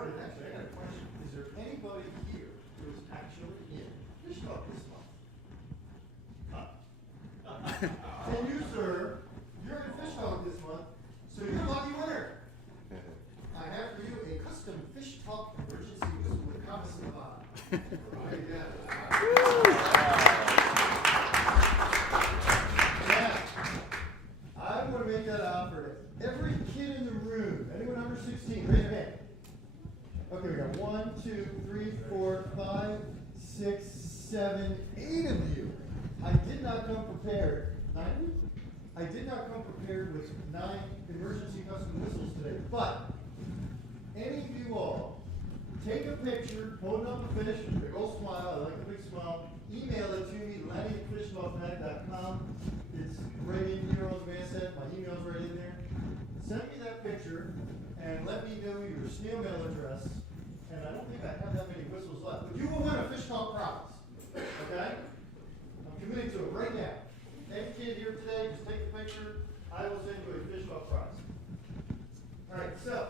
started, actually, I got a question. Is there anybody here who is actually in FishTalk this month? And you, sir, you're in FishTalk this month, so you're a lucky winner. I have for you a custom FishTalk emergency whistle with compass and vibe. Right, yeah. I want to make that offer to every kid in the room. Anyone under 16, raise your hand. Okay, we got 1, 2, 3, 4, 5, 6, 7, 8 of you. I did not come prepared. 90? I did not come prepared with 9 emergency custom whistles today, but any of you all, take a picture, holding up a fish, big old smile, I like a big smile, email it to me, lenny@fishtalkmag.com. It's right in here on the set, my email's right in there. Send me that picture, and let me know your snail mail address, and I don't think I have that many whistles left, but you will win a FishTalk prize, okay? I'm committing to it right now. Any kid here today, just take a picture, I will send you a FishTalk prize. Alright, so,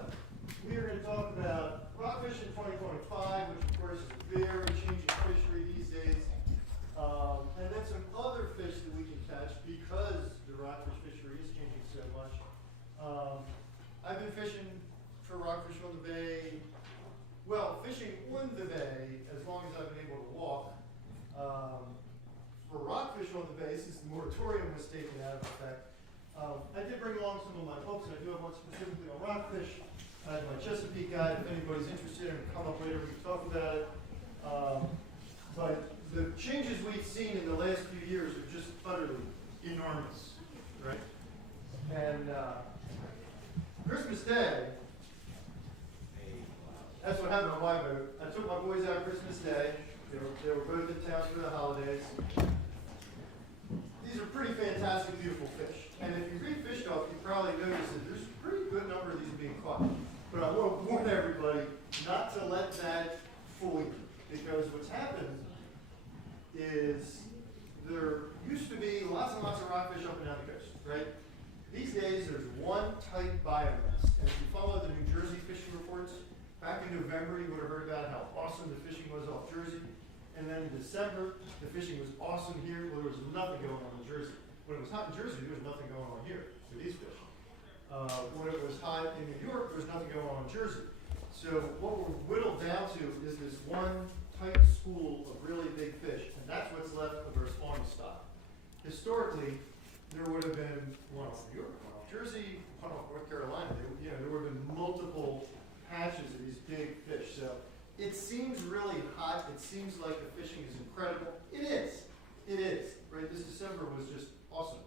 we are going to talk about rockfish in 2025, which of course is a very changing fishery these days, and then some other fish that we can catch because the rockfish fishery is changing so much. I've been fishing for rockfish on the bay, well, fishing on the bay as long as I've been able to walk. For rockfish on the bay, since the moratorium was taken out of effect, I did bring along some of my books, and I do have one specifically on rockfish. I have my Chesapeake guide, if anybody's interested, and come up later, we can talk about it. But the changes we've seen in the last few years are just utterly enormous, right? And Christmas Day, that's what happened on my boat. I took my boys out Christmas Day. They were both in town for the holidays. These are pretty fantastic, beautiful fish. And if you read FishTalk, you probably notice that there's a pretty good number of these being caught. But I want to warn everybody not to let that fool you. Because what's happened is there used to be lots and lots of rockfish up and down the coast, right? These days, there's one tight biomass. And if you follow the New Jersey fishing reports, back in November, you would have heard about how awesome the fishing was off Jersey. And then in December, the fishing was awesome here. Well, there was nothing going on in Jersey. When it was hot in Jersey, there was nothing going on here for these fish. When it was hot in New York, there was nothing going on in Jersey. So what we're whittled down to is this one tight school of really big fish, and that's what's left of our spawning stock. Historically, there would have been one off New York, one off Jersey, one off North Carolina. There would have been multiple patches of these big fish. So it seems really hot. It seems like the fishing is incredible. It is. It is. Right? This December was just awesome.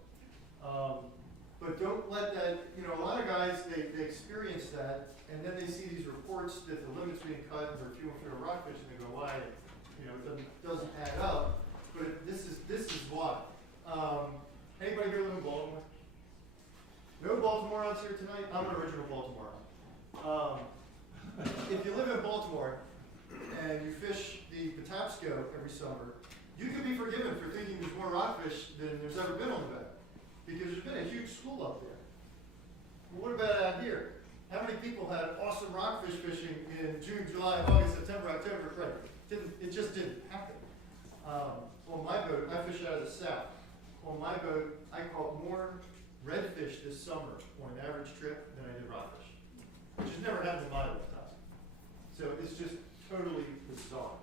But don't let that, a lot of guys, they experience that, and then they see these reports that the limit's being cut and they're few and fewer rockfish, and they go, why? It doesn't add up. But this is why. Anybody here live in Baltimore? No Baltimoreans here tonight? I'm an original Baltimorean. If you live in Baltimore and you fish the Patapsco every summer, you can be forgiven for thinking there's more rockfish than there's ever been on the bay, because there's been a huge school up there. Well, what about out here? How many people had awesome rockfish fishing in June, July, August, September, October? Right. It just didn't happen. On my boat, I fish out of the south. On my boat, I caught more redfish this summer on an average trip than I did rockfish, which has never happened in my lifetime. So it's just totally bizarre.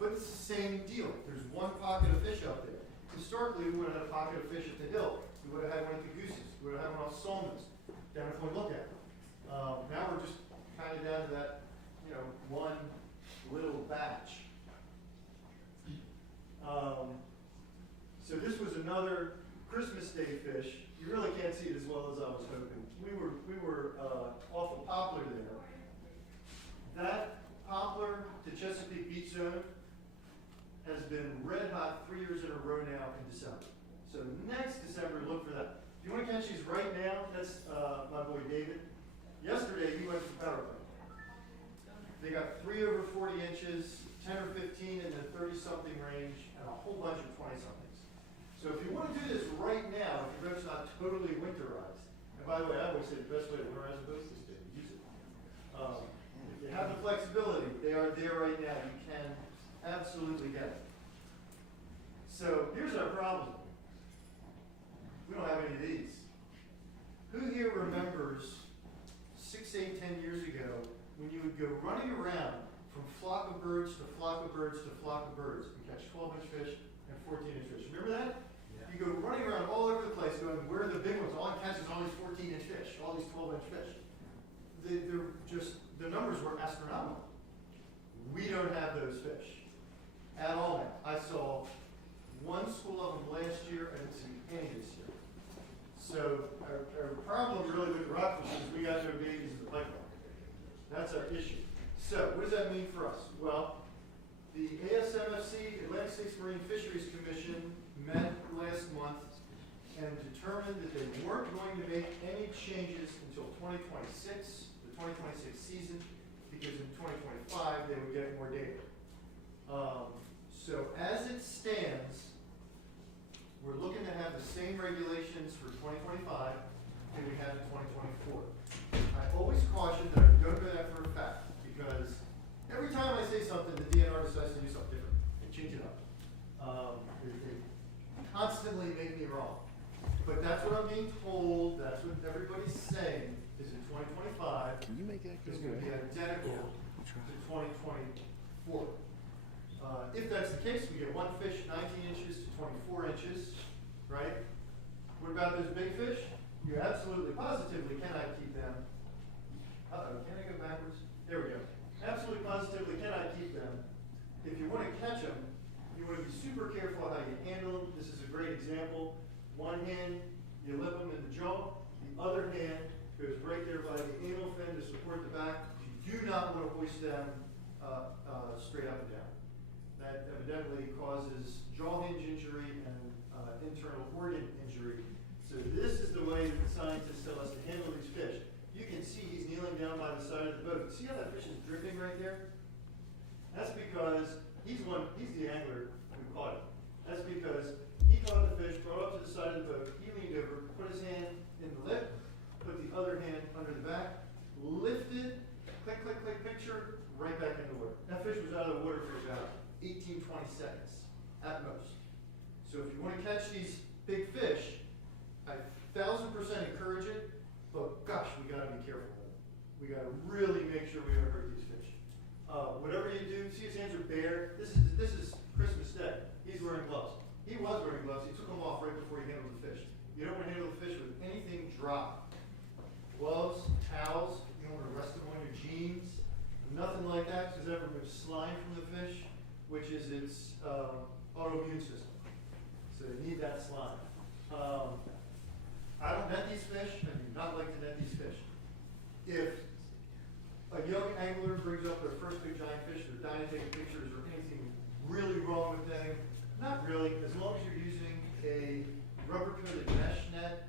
But it's the same deal. There's one pocket of fish up there. Historically, we would have had a pocket of fish at the hill. We would have had one at the Gooses. We would have had one off Solomons, down at Point Lookout. Now we're just kind of down to that, one little batch. So this was another Christmas Day fish. You really can't see it as well as I was hoping. We were off of Poplar there. That Poplar to Chesapeake Beach zone has been red hot 3 years in a row now in December. So next December, look for that. If you want to catch these right now, that's my boy David. Yesterday, he went for powder play. They got 3 over 40 inches, 10 or 15 in the 30-something range, and a whole bunch of 20-somethings. So if you want to do this right now, if your boat's not totally winterized, and by the way, I always say the best way to winterize a boat is to use it. If there right now. You can absolutely get it. So here's our problem. We don't have any of these. Who here remembers 6, 8, 10 years ago when you would go running around from flock of birds to flock of birds to flock of birds and catch 12-inch fish and 14-inch fish? Remember that? Yeah. You go running around all over the place going, where are the big ones? All I catch is all these 14-inch fish, all these 12-inch fish. They're just, the numbers were astronomical. We don't have those fish at all now. I saw one school of them last year, I didn't see any this year. So our problem really with the rockfish is we got no babies in the pipeline. That's our issue. So what does that mean for us? Well, the ASMFC, Atlantic States Marine Fisheries Commission, met last month and determined that they weren't going to make any changes until 2026, the 2026 season, because in 2025 they would get more data. So as it stands, we're looking to have the same regulations for 2025 that we had in 2024. I always caution that I don't know that for a fact, because every time I say something, the DNR decides to do something different. They change it up. They constantly make me wrong. But that's what I'm being told, that's what everybody's saying, is in 2025, Can you make that is going to be identical to 2024. If that's the case, we get one fish 19 inches to 24 inches, right? What about those big fish? You absolutely positively cannot keep them. Uh-oh, can I go backwards? There we go. Absolutely positively cannot keep them. If you want to catch them, you want to be super careful how you handle them. This is a great example. One hand, you lip them in the jaw. The other hand goes right there by the anal fin to support the back. You do not want to hoist them straight up and down. That evidently causes jaw hinge injury and internal organ injury. So this is the way that the scientists tell us to handle these fish. You can see he's kneeling down by the side of the boat. See how that fish is dripping right there? That's because he's the angler who caught it. That's because he caught the fish, brought it up to the side of the boat, he leaned over, put his hand in the lip, put the other hand under the back, lifted, click, click, click, picture, right back in the water. That fish was out of the water for about 18, 20 seconds at most. So if you want to catch these big fish, I 1000% encourage it, but gosh, we got to be careful with it. We got to really make sure we don't hurt these fish. Whatever you do, see his hands are bare. This is Christmas Day. He's wearing gloves. He was wearing gloves. He took them off right before he handled the fish. You don't want to handle the fish with anything dry. Gloves, towels. You don't want to rest them on your jeans. Nothing like that, because that removes slime from the fish, which is its autoimmune system. So they need that slime. I don't net these fish. I do not like to net these fish. If a young angler brings up their first big giant fish, they're dying to take pictures or anything really wrong with them, not really, as long as you're using a rubber coated mesh net,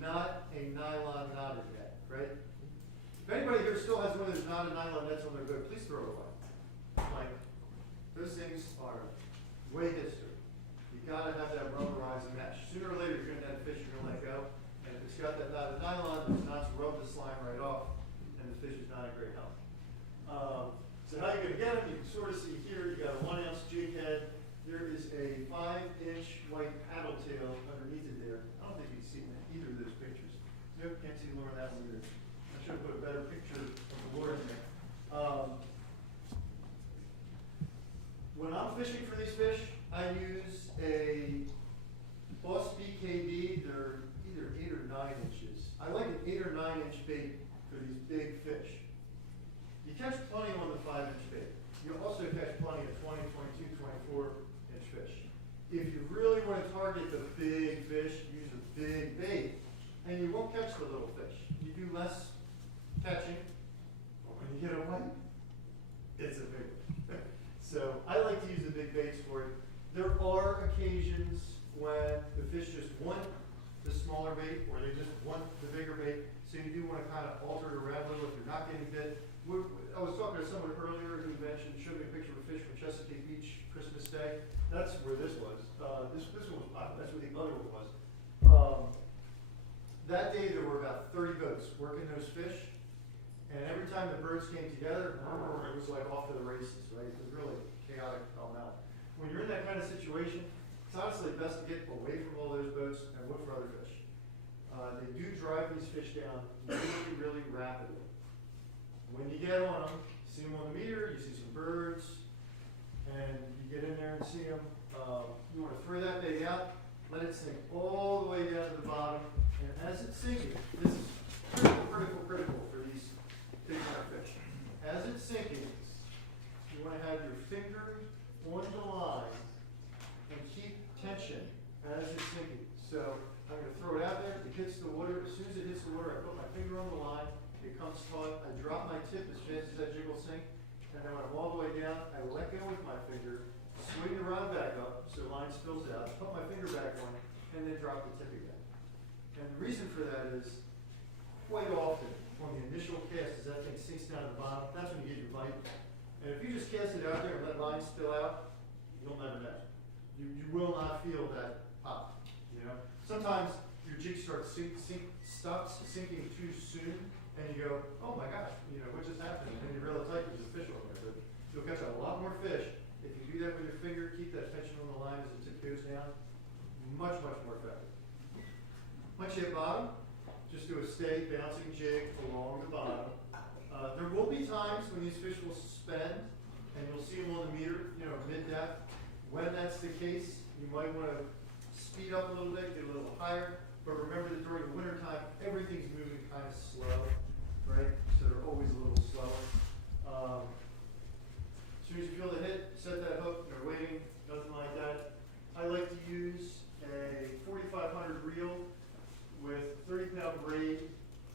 not a nylon knotted net, right? If anybody here still has one of those knotted nylon nets on their boat, please throw it away. Like, those things are way history. You gotta have that rubberized mesh. Sooner or later, you're gonna net a fish you're gonna let go, and if it's got that knotted nylon, those knots rub the slime right off, and the fish is not in great health. So how you're gonna get them, you can sort of see here, you got a 1 ounce jig head. There is a 5-inch white paddle tail underneath it there. I don't think you can see either of those pictures. Nope, can't see the lure on that one either. I should have put a better picture of the lure in there. When I'm fishing for these fish, I use a Boss BKB. They're either 8 or 9 inches. I like an 8 or 9 inch bait for these big fish. You catch plenty on the 5-inch bait. You also catch plenty of 20, 22, 24-inch fish. If you really want to target the big fish, use a big bait, and you won't catch the little fish. You do less catching, but when you get a white, it's a big one. So I like to use the big baits for it. There are occasions when the fish just want the smaller bait, or they just want the bigger bait, so you do want to kind of alter it around a little if you're not getting bit. I was talking to someone earlier who showed me a picture of a fish from Chesapeake Beach, Christmas Day. That's where this was. This one was popular. That's where the other one was. That day there were about 30 boats working those fish, And every time the birds came together, it was like off to the races, right? It was really chaotic all night. When you're in that kind of situation, it's honestly best to get away from all those boats and look for other fish. They do drive these fish down really, really rapidly. When you get on them, you see them on the meter, you see some birds, and you get in there and see them. You want to throw that bait out, let it sink all the way down to the bottom, and as it's sinking, this is critical for these big kind of fish. As it's sinking, you want to have your finger on the line and keep tension as it's sinking. So I'm going to throw it out there, it hits the water. As soon as it hits the water, I put my finger on the line, it comes taut, I drop my tip as fast as that jig will sink, and then when I'm all the way down, I let go with my finger, swing the rod back up so the line spills out, put my finger back on, and then drop the tip again. And the reason for that is, quite often, on the initial cast, as that thing sinks down to the bottom, that's when you get your bite. And if you just cast it out there and let line spill out, you'll never know. You will not feel that pop, you know? Sometimes your jig stops sinking too soon, and you go, oh my gosh, you know, what just happened? And you realize like there's a fish over there. But you'll catch a lot more fish if you do that with your finger, keep that tension on the line as the tip goes down. Much more effective. Once you hit bottom, just do a steady bouncing jig along the bottom. There will be times when these fish will suspend, and you'll see them on the meter, you know, mid-depth. When that's the case, you might want to speed up a little bit, get a little higher. But remember that during the winter time, everything's moving kind of slow, right? So they're always a little slower. As soon as you feel the hit, set that hook, they're waiting, nothing like that. I like to use a 4,500 reel with 30-pound braid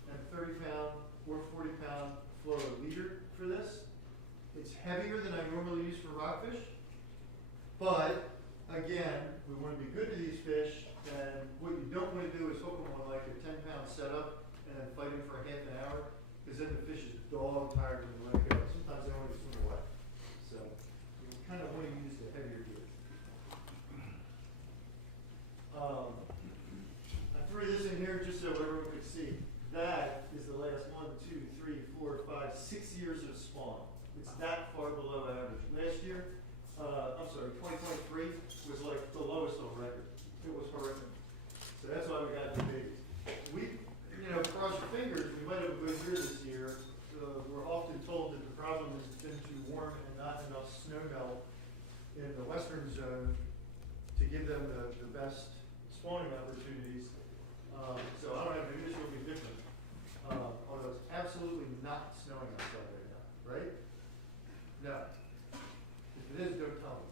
and 30-pound or 40-pound fluoro leader for this. It's heavier than I normally use for rockfish, but again, we want to be good to these fish, and what you don't want to do is hook them on like a 10-pound setup and then fight them for a half an hour, because then the fish is dog tired when they let it go. Sometimes they want to swim away. So you kind of want to use the heavier gear. I threw this in here just so everyone could see. That is the last 1, 2, 3, 4, 5, 6 years of spawn. It's that far below average. Last year, 2023 was like the lowest on record. It was horrific. So that's why we got the babies. We, you know, cross your fingers, we might have a good year this year. We're often told that the problem is it's been too warm and not enough snow melt in the western zone to give them the best spawning opportunities. So I don't have an issue with different. Although it's absolutely not snowing outside right now, right? No. If it is, don't tell me.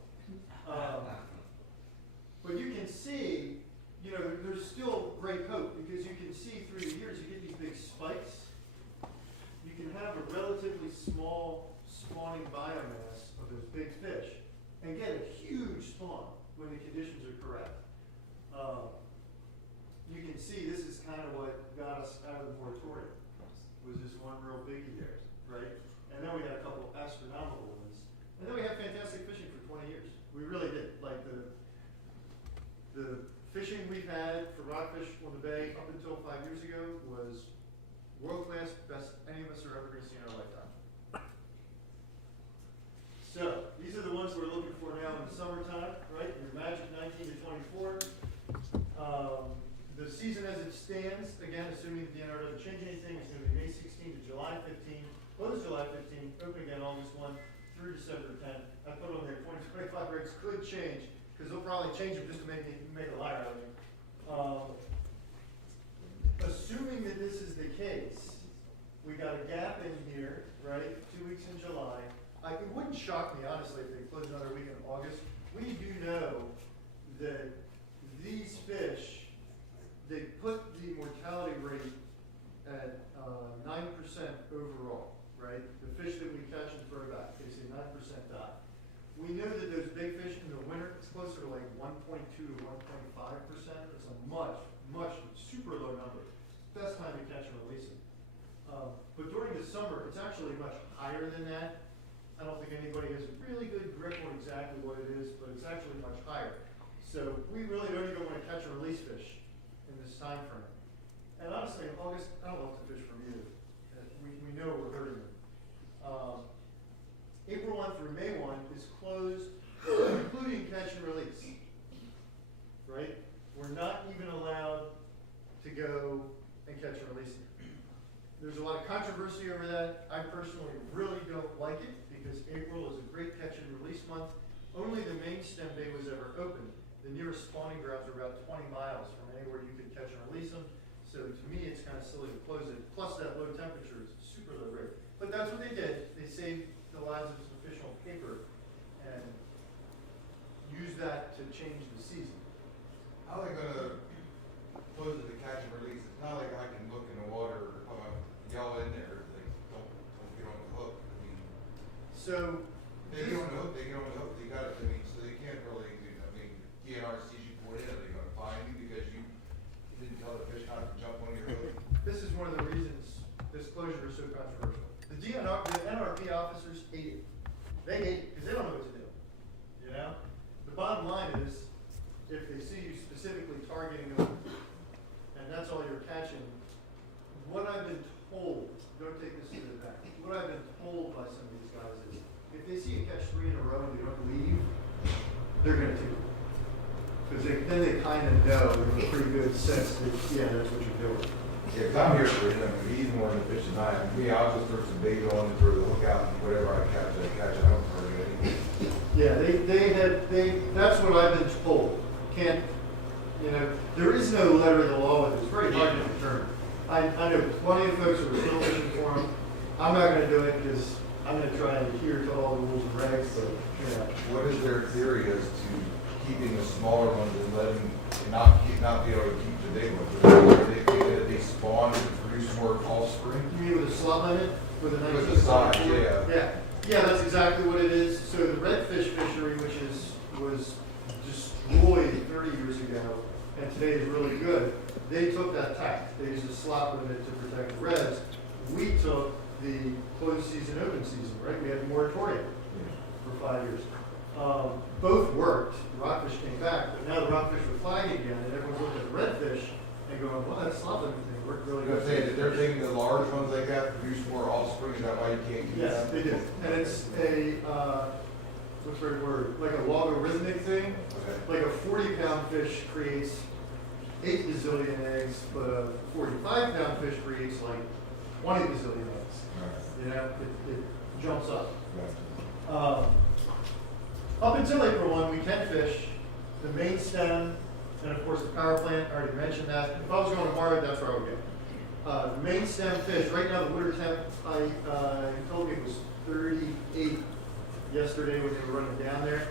But you can see, you know, there's still great hope, because you can see through the years, you get these big spikes. You can have a relatively small spawning biomass of those big fish and get a huge spawn when the conditions are correct. You can see this is kind of what got us out of the moratorium, was this one real biggie there, right? And then we had a couple astronomical ones. And then we had fantastic fishing for 20 years. We really did. Like the fishing we've had for rockfish on the bay up until 5 years ago was world-class, best any of us are ever going to see in our lifetime. So these are the ones we're looking for now in the summertime, right? Your magic 19 to 24. The season as it stands, again, assuming the DNR doesn't change anything, is going to be May 16 to July 15. Close July 15, open again August 1 through December 10. I put on there 2025 rates could change, because they'll probably change them just to make a liar out of me. Assuming that this is the case, we got a gap in here, right? 2 weeks in July. It wouldn't shock me, honestly, if they closed another week in August. We do know that these fish, they put the mortality rate at 9% overall, right? The fish that we catch and throw back, they say 9% die. We know that those big fish in the winter, it's closer to like 1.2 to 1.5%. It's a much super low number. Best time to catch and release them. But during the summer, it's actually much higher than that. I don't think anybody has a really good grip on exactly what it is, but it's actually much higher. So we really don't even want to catch and release fish in this time frame. And honestly, in August, I don't love to fish from either. we know we're hurting them. April 1 through May 1 is closed, including catch and release, right? We're not even allowed to go and catch and release it. There's a lot of controversy over that. I personally really don't like it because April is a great catch and release month. Only the main stem bay was ever opened. The nearest spawning grounds are about 20 miles from anywhere you could catch and release them. So to me, it's kind of silly to close it. Plus that low temperature is super low rate. But that's what they did. They saved the lives of some fish on paper and used that to change the season. How are they gonna close it to catch and release? It's not like I can look in the water or yell in there. They don't get on the hook. I mean, so they get on the hook. They get on the hook. They got it. I mean, so they can't really. I mean, DNR sees you pull in. Are they gonna fine you because you didn't tell the fish not to jump on your hook? This is one of the reasons this closure is so controversial. The NRP officers hate it. They hate it because they don't know what to do. You know? The bottom line is, if they see you specifically targeting them, and that's all you're catching, what I've been told, don't take this to the bank, what I've been told by some of these guys is, if they see you catch 3 in a row and you don't leave, they're going to take it. Because then they kind of know in a pretty good sense that, yeah, that's what you're doing. Yeah, 'cause I'm here for him. He's more than fish than I am. Me, I'll just throw some bait on and throw the hook out and whatever I catch. I don't hurt anything. Yeah, that's what I've been told. Can't, you know, there is no letter of the law with it. It's very hard to determine. I know plenty of folks who are still fishing for them. I'm not going to do it because I'm going to try and adhere to all the rules and regs, but, you know. What is their theory as to keeping the smaller ones and letting, and not be able to keep the big ones? They spawn and produce more offspring? You mean with a slot limit? With a 19 With the size, yeah. Yeah, that's exactly what it is. So the redfish fishery, which was destroyed 30 years ago, and today is really good, they took that tack. They used a slot limit to protect the reds. We took the closed season, open season, right? We had a moratorium for 5 years. Both worked. The rockfish came back, but now the rockfish were flying again, and everyone's looking at the redfish and going, well, that slot limit thing worked really good. They're taking the large ones like that, produce more offspring, is that why you can't keep them? Yes, they do. And it's a, what's the right word? Like a logarithmic thing. Okay. Like a 40-pound fish creates 8 bazillion eggs, but a 45-pound fish creates like 20 bazillion eggs. Right. You know, it jumps up. Right. Up until April 1, we can fish the main stem, and of course the power plant. I already mentioned that. If I was going tomorrow, that's where I would go. The main stem fish. Right now, the winter temp, I told you it was 38 yesterday when they were running down there.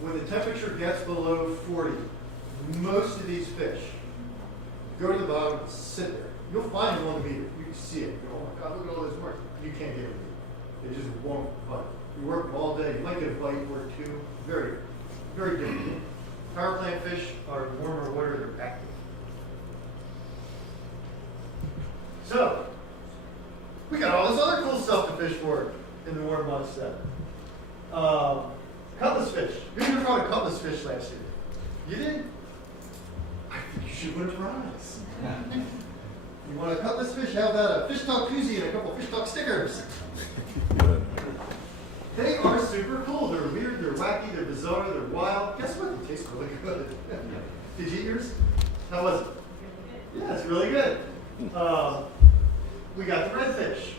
When the temperature gets below 40, most of these fish go to the bottom and sit there. You'll find them on the meter. You can see it. You go, oh my God, look at all those marks. You can't get them. They just won't bite. You work all day. You might get a bite or two. Very, very difficult. Power plant fish are warmer water. They're active. So, we got all this other cool stuff to fish for in the warm months then. Cutlass fish. Who never caught a cutlass fish last year? You did? I think you should win a prize. You want a cutlass fish? How about a FishTalk koozie and a couple FishTalk stickers? They are super cool. They're weird, they're wacky, they're bizarre, they're wild. Guess what? They taste really good. Did you eat yours? How was it? Yeah, it's really good. We got the redfish.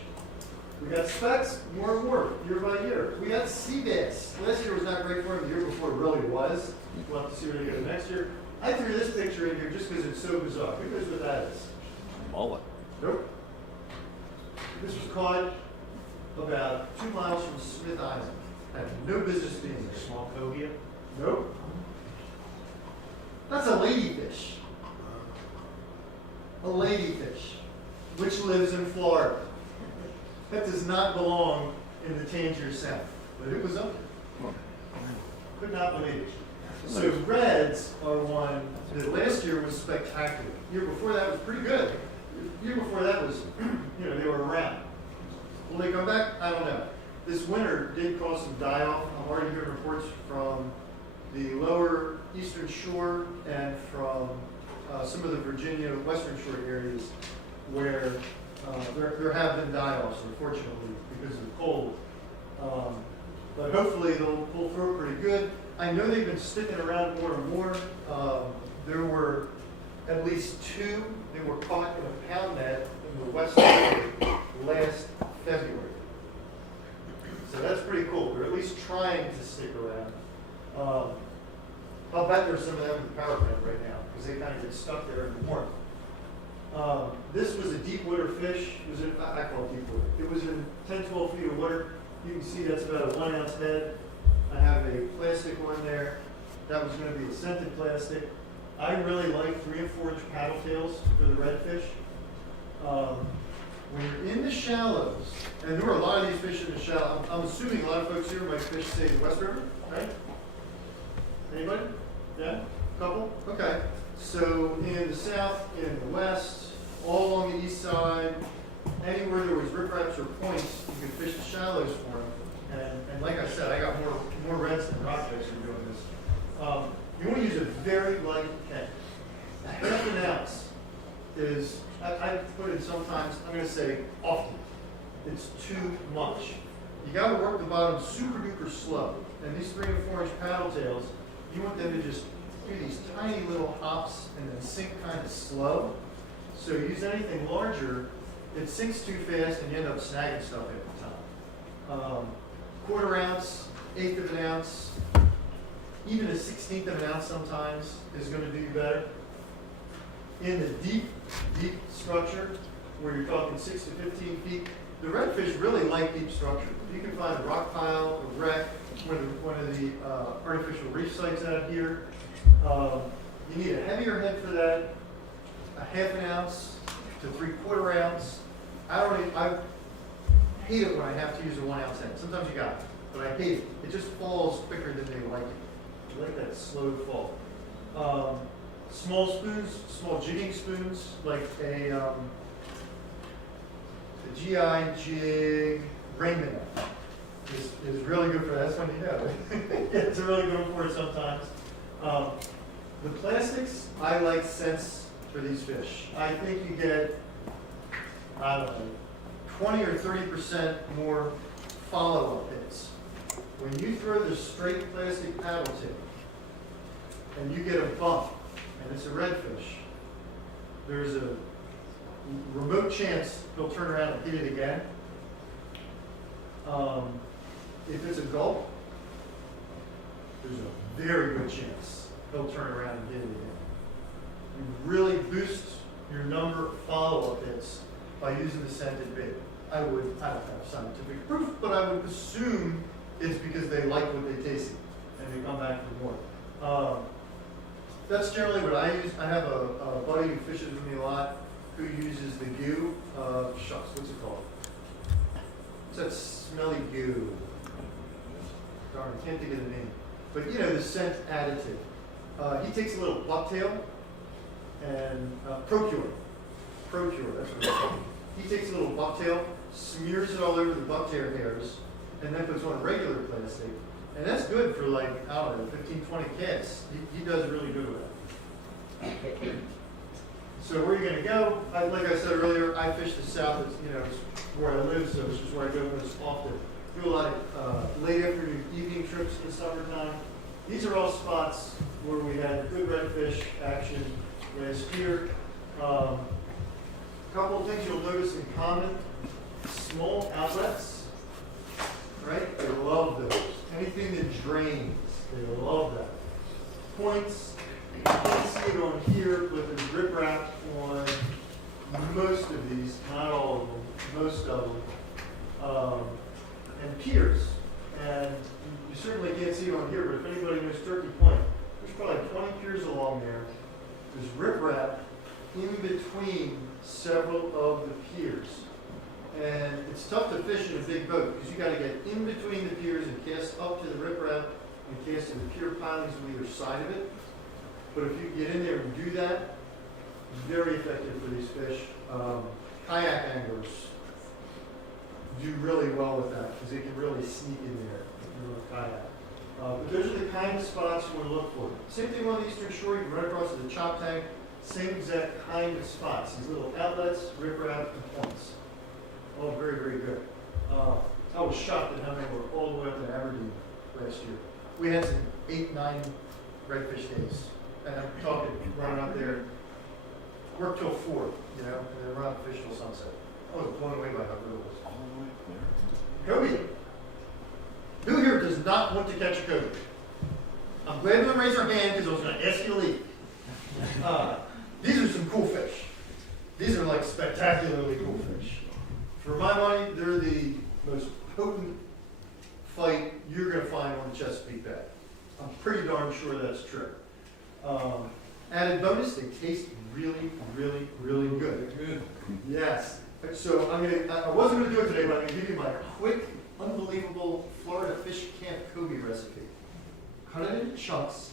We got specks, more and more, year by year. We got sea bass. Last year was not great for them. The year before it really was. We'll have to see where they go next year. I threw this picture in here just because it's so bizarre. Who knows what that is? Mullet. Nope. This was caught about 2 miles from Smith Island. Had no business being there. Small cobia. Nope. That's a ladyfish. A ladyfish, which lives in Florida. That does not belong in the Tangier Sound, but it was up there. Could not believe it. So reds are one that last year was spectacular. The year before that was pretty good. The year before that was, they were around. Will they come back? I don't know. This winter did cause some die-off. I'm already hearing reports from the lower eastern shore and from some of the Virginia western shore areas where There have been die-offs, unfortunately, because of the cold. But hopefully they'll pull through pretty good. I know they've been sticking around more and more. There were at least 2 that were caught in a pound net in the West last February. So that's pretty cool. They're at least trying to stick around. I'll bet there's some of them in the power plant right now because they kind of get stuck there in the warmth. This was a deep water fish. It was I call it deep water. It was in 10, 12 feet of water. You can see that's about a 1 ounce head. I have a plastic one there. That was going to be a scented plastic. I really like 3 and 4 inch paddle tails for the redfish. When you're in the shallows, and there were a lot of these fish in the shallow. I'm assuming a lot of folks here might fish, say, the West River, right? Anybody? Yeah? Couple? Okay. So in the south, in the west, all along the east side, anywhere there was ripraps or points, you could fish the shallows for them. And like I said, I got more reds than rockfish from doing this. You want to use a very light net. A half an ounce is, I put it sometimes, I'm going to say often, it's too much. You got to work the bottom super duper slow. And these 3 and 4 inch paddle tails, you want them to just do these tiny little hops and then sink kind of slow. So you use anything larger, it sinks too fast and you end up snagging stuff at the time. 1/4 ounce, 1/8 of an ounce, even a 1/16 of an ounce sometimes is going to do you better. In the deep structure, where you're talking 6 to 15 feet, the redfish really like deep structure. If you can find a rock pile, a wreck, one of the artificial reef sites out here, you need a heavier head for that, a half an ounce to 3/4 ounce. I hate it when I have to use a 1 ounce head. Sometimes you got it, but I hate it. It just falls quicker than they like it. I like that slow fall. Small spoons, small jigging spoons, like a GI jig Rainman is really good for that. That's when you know. Yeah, it's a really good one for it sometimes. The plastics, I like scents for these fish. I think you get, I don't know, 20 or 30% more follow-up hits. When you throw the straight plastic paddle tip and you get a bump and it's a redfish, there's a remote chance he'll turn around and hit it again. If it's a gulp, there's a very good chance he'll turn around and hit it again. You really boost your number of follow-up hits by using the scented bait. I don't have scientific proof, but I would assume it's because they like what they tasted and they come back for more. That's generally what I use. I have a buddy who fishes with me a lot who uses the goo. What's it called? It's that smelly goo. Darn, I can't think of the name. But you know, the scent additive. He takes a little bucktail and Procure, that's what it's called. He takes a little bucktail, smears it all over the bucktail hairs, and then puts on regular plastic. And that's good for like, I don't know, 15, 20 casts. He does really good with that. So where are you going to go? Like I said earlier, I fish the south. It's, it's where I live, so it's just where I go most often. Do a lot of late afternoon evening trips in the summertime. These are all spots where we had good redfish action last year. A couple of things you'll notice in common: small outlets, right? They love those. Anything that drains, they love that. Points, you can't see it on here, but there's riprap on most of these, not all of them, most of them. And piers. And you certainly can't see it on here, but if anybody knows Turkey Point, there's probably 20 piers along there. There's riprap in between several of the piers. And it's tough to fish in a big boat because you got to get in between the piers and cast up to the riprap and cast to the pier pilings on either side of it. But if you get in there and do that, it's very effective for these fish. Kayak anglers do really well with that because they can really sneak in there with a kayak. But those are the kind of spots you want to look for. Same thing on the eastern shore. You can run across to the chop tank. Same exact kind of spots, these little outlets, riprap, and points. All very, very good. I was shocked at how many were all the way up to Aberdeen last year. We had some 8, 9 redfish days, and I'm talking running up there, work till 4, you know, and then run up fish till sunset. I was blown away by how good it was. Cobia. Who here does not want to catch a cobia? I'm glad you didn't raise your hand because I was going to ask you to leave. These are some cool fish. These are like spectacularly cool fish. For my money, they're the most potent fight you're going to find on the Chesapeake Bay. I'm pretty darn sure that's true. Added bonus, they taste really, really, really good. Good. Yes. So I wasn't going to do it today, but I'm going to give you my quick, unbelievable Florida fish camp cobia recipe. Cut it into chunks,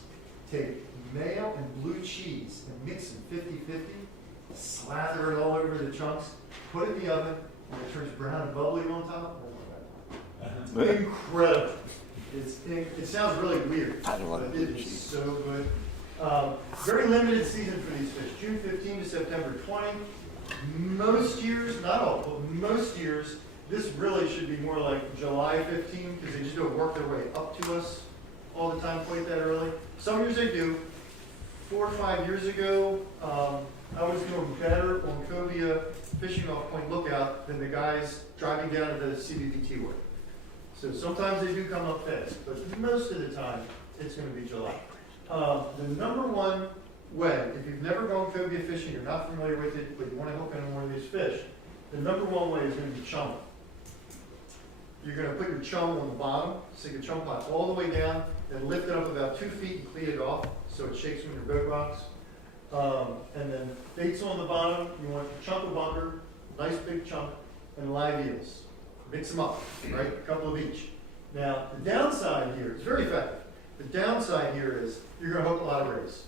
take mayo and blue cheese and mix them 50-50, slather it all over the chunks, put it in the oven, and it turns brown and bubbly on top. Oh my God. Incredible. It sounds really weird, but it is so good. Very limited season for these fish, June 15 to September 20. Most years, not all, but most years, this really should be more like July 15 because they just don't work their way up to us all the time quite that early. Some years they do. 4 or 5 years ago, I was doing better on cobia fishing off Point Lookout than the guys driving down to the CBPT work. So sometimes they do come up fast, but most of the time, it's going to be July. The number one way, if you've never gone cobia fishing, you're not familiar with it, but you want to hook in one of these fish, the number one way is going to be chumming. You're going to put your chum on the bottom, stick your chum pot all the way down, then lift it up about 2 feet and clean it off so it shakes when your boat rocks. And then baits on the bottom, you want a chunk of bunker, nice big chunk, and live eels. Mix them up, right? A couple of each. Now, the downside here is very effective. The downside here is you're going to hook a lot of rays.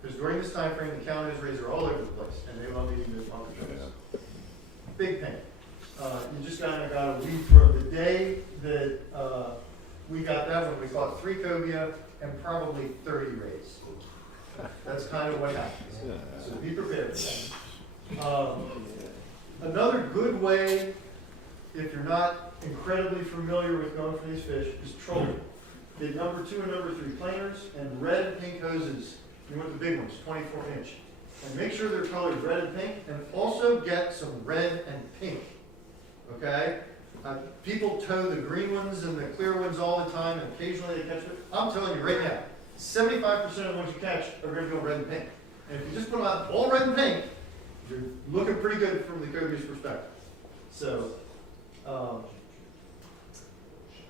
Because during this time frame, the counter's rays are all over the place, and they love eating those bunker chunks. Big pain. You just kind of got to weed through the day that we got that one. We caught 3 cobia and probably 30 rays. That's kind of what happens. So be prepared for that. Another good way, if you're not incredibly familiar with going for these fish, is trolling. Get number 2 and number 3 planers and red and pink hoses. You want the big ones, 24 inch. And make sure they're colored red and pink, and also get some red and pink. Okay? People tow the green ones and the clear ones all the time, and occasionally they catch it. I'm telling you right now, 75% of the ones you catch are going to go red and pink. And if you just put them out all red and pink, you're looking pretty good from the cobia's perspective. So,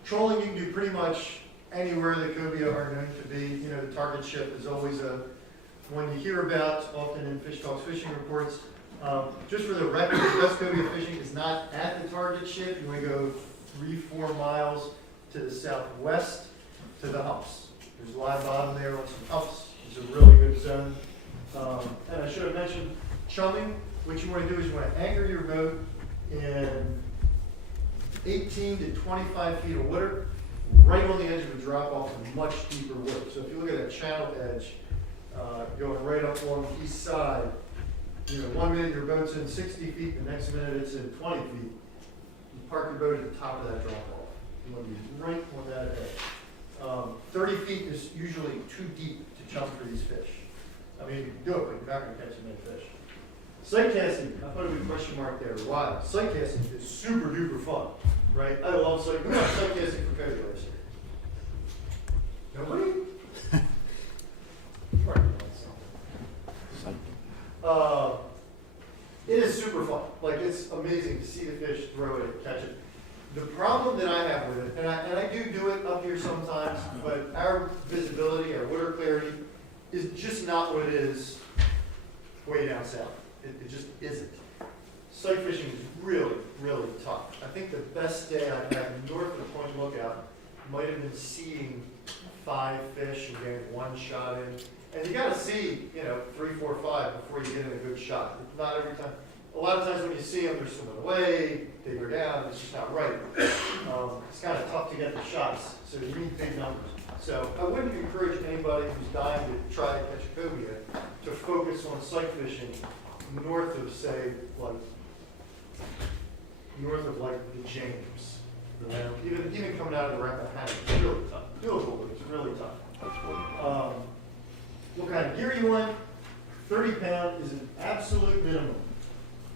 trolling you can do pretty much anywhere the cobia are known to be. You know, the target ship is always one you hear about, often in FishTalk's fishing reports. Just for the record, the best cobia fishing is not at the target ship. You want to go 3-4 miles to the southwest to the humps. There's a live bottom there on some humps. It's a really good zone. And I should have mentioned chumming. What you want to do is you want to anchor your boat in 18 to 25 feet of water, right on the edge of a drop off in much deeper water. So if you look at that channel edge, going right up along the east side, you know, 1 minute your boat's in 60 feet, the next minute it's in 20 feet. You park your boat at the top of that drop off. You want to be right on that edge. 30 feet is usually too deep to chum for these fish. I mean, you can do it, but you're not going to catch as many fish. Sight casting, I put a big question mark there. Why? Sight casting is super duper fun, right? I love sight casting for cobia racing. Nobody? It is super fun. Like, it's amazing to see the fish, throw it, catch it. The problem that I have with it, and I do it up here sometimes, but our visibility, our water clarity, is just not what it is way down south. It just isn't. Sight fishing is really, really tough. I think the best day I've had north of the Point Lookout might have been seeing 5 fish and getting 1 shot in. And you got to see, 3, 4, 5 before you get in a good shot. Not every time. A lot of times when you see them, they're swimming away, they go down, it's just not right. It's kind of tough tough to get the shots, so you need big numbers. So I wouldn't encourage anybody who's dying to try to catch cobia to focus on sight fishing north of, say, north of the James. Even coming out of the Rappahannock, it's really tough. Doable, but it's really tough. That's what. What kind of gear you want? 30 pound is an absolute minimum.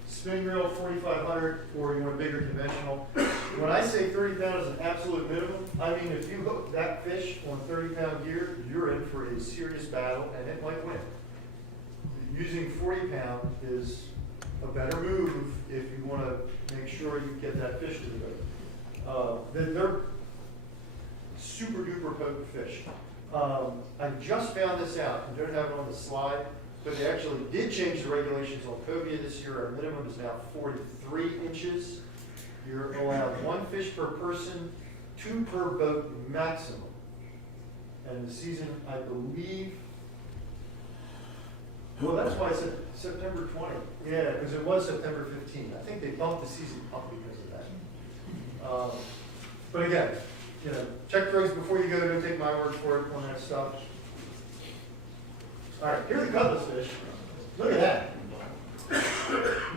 Spin reel 4,500, or you want bigger conventional. When I say 30 pound is an absolute minimum, I mean if you hook that fish on 30 pound gear, you're in for a serious battle, and it might win. Using 40 pound is a better move if you want to make sure you get that fish to the boat. They're super duper potent fish. I just found this out. I don't have it on the slide, but they actually did change the regulations on cobia this year. Our minimum is now 43 inches. You're allowed 1 fish per person, 2 per boat maximum. And the season, I believe, well, that's why I said September 20. Yeah, because it was September 15. I think they bumped the season up because of that. But again, check drugs before you go. Don't take my word for it on that stuff. All right, here's a cutlass fish. Look at that.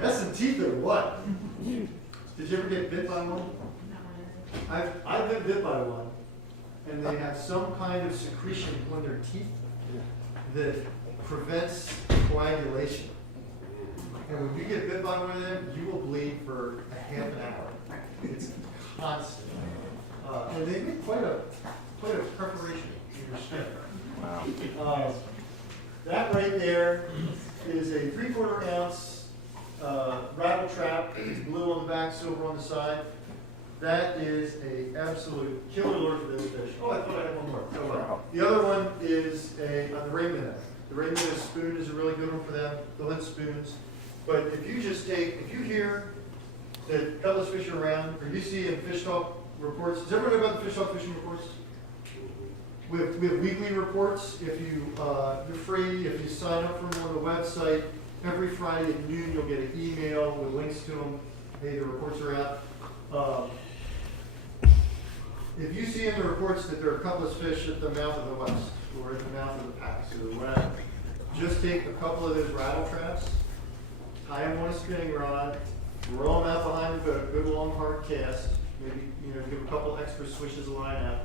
That's some teeth or what? Did you ever get bit by one? I've been bit by one, and they have some kind of secretion on their teeth that prevents coagulation. And when you get bit by one of them, you will bleed for a half an hour. It's constant. And they make quite a preparation in your skin. Wow. That right there is a 3/4 ounce rattle trap. It's blue on the back, silver on the side. That is a absolute killer lure for those fish. Oh, I thought I had one more. Oh, well. The other one is the Rainbow. The Rainbow spoon is a really good one for them. They'll hit spoons. But if you hear that cutlass fish are around, or you see in FishTalk reports, does everyone know about the FishTalk fishing reports? We have weekly reports. If you're free, if you sign up for them on the website, every Friday at noon you'll get an email with links to them. Hey, the reports are out. If you see in the reports that there are cutlass fish at the mouth of the west, or at the mouth of the Packs, or whatever, just take a couple of those rattle traps, tie them on a spinning rod, roll them out behind the boat, good long hard cast, maybe give a couple extra swishes of line out,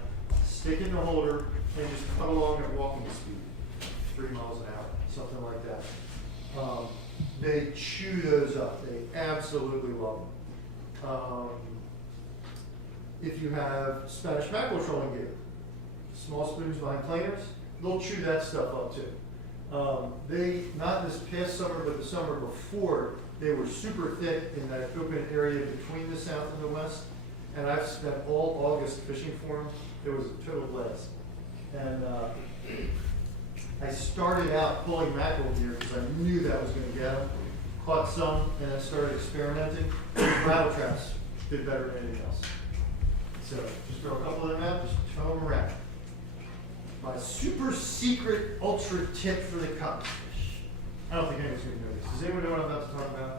stick in the holder, and just cut along at walking speed, 3 miles an hour, something like that. They chew those up. They absolutely love them. If you have Spanish mackerel trolling gear, small spoons behind planers, they'll chew that stuff up too. They, not this past summer, but the summer before, they were super thick in that open area between the south and the west. And I've spent all August fishing for them. It was a total blast. And I started out pulling mackerel gear because I knew that was going to get them. Caught some, and I started experimenting. Rattle traps did better than anything else. So just throw a couple of them out, just tow them around. My super secret ultra tip for the cutlass fish. I don't think anyone's going to know this. Does anyone know what I'm about to talk about?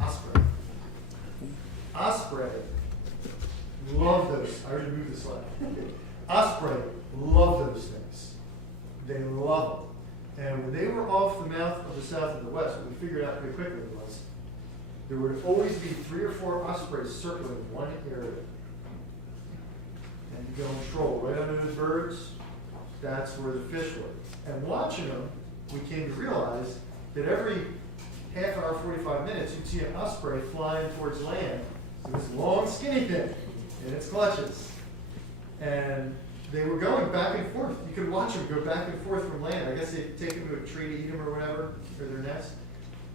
Osprey. Osprey love those. I already moved the slide. Osprey love those things. They love them. And when they were off the mouth of the south and the west, what we figured out pretty quickly was there would always be 3 or 4 ospreys circling one area. And you go and troll right under those birds, that's where the fish were. And watching them, we came to realize that every half hour, 45 minutes, you'd see an osprey flying towards land with this long skinny thing in its clutches. And they were going back and forth. You could watch them go back and forth from land. I guess they'd take them to a tree to eat them or whatever, or their nest.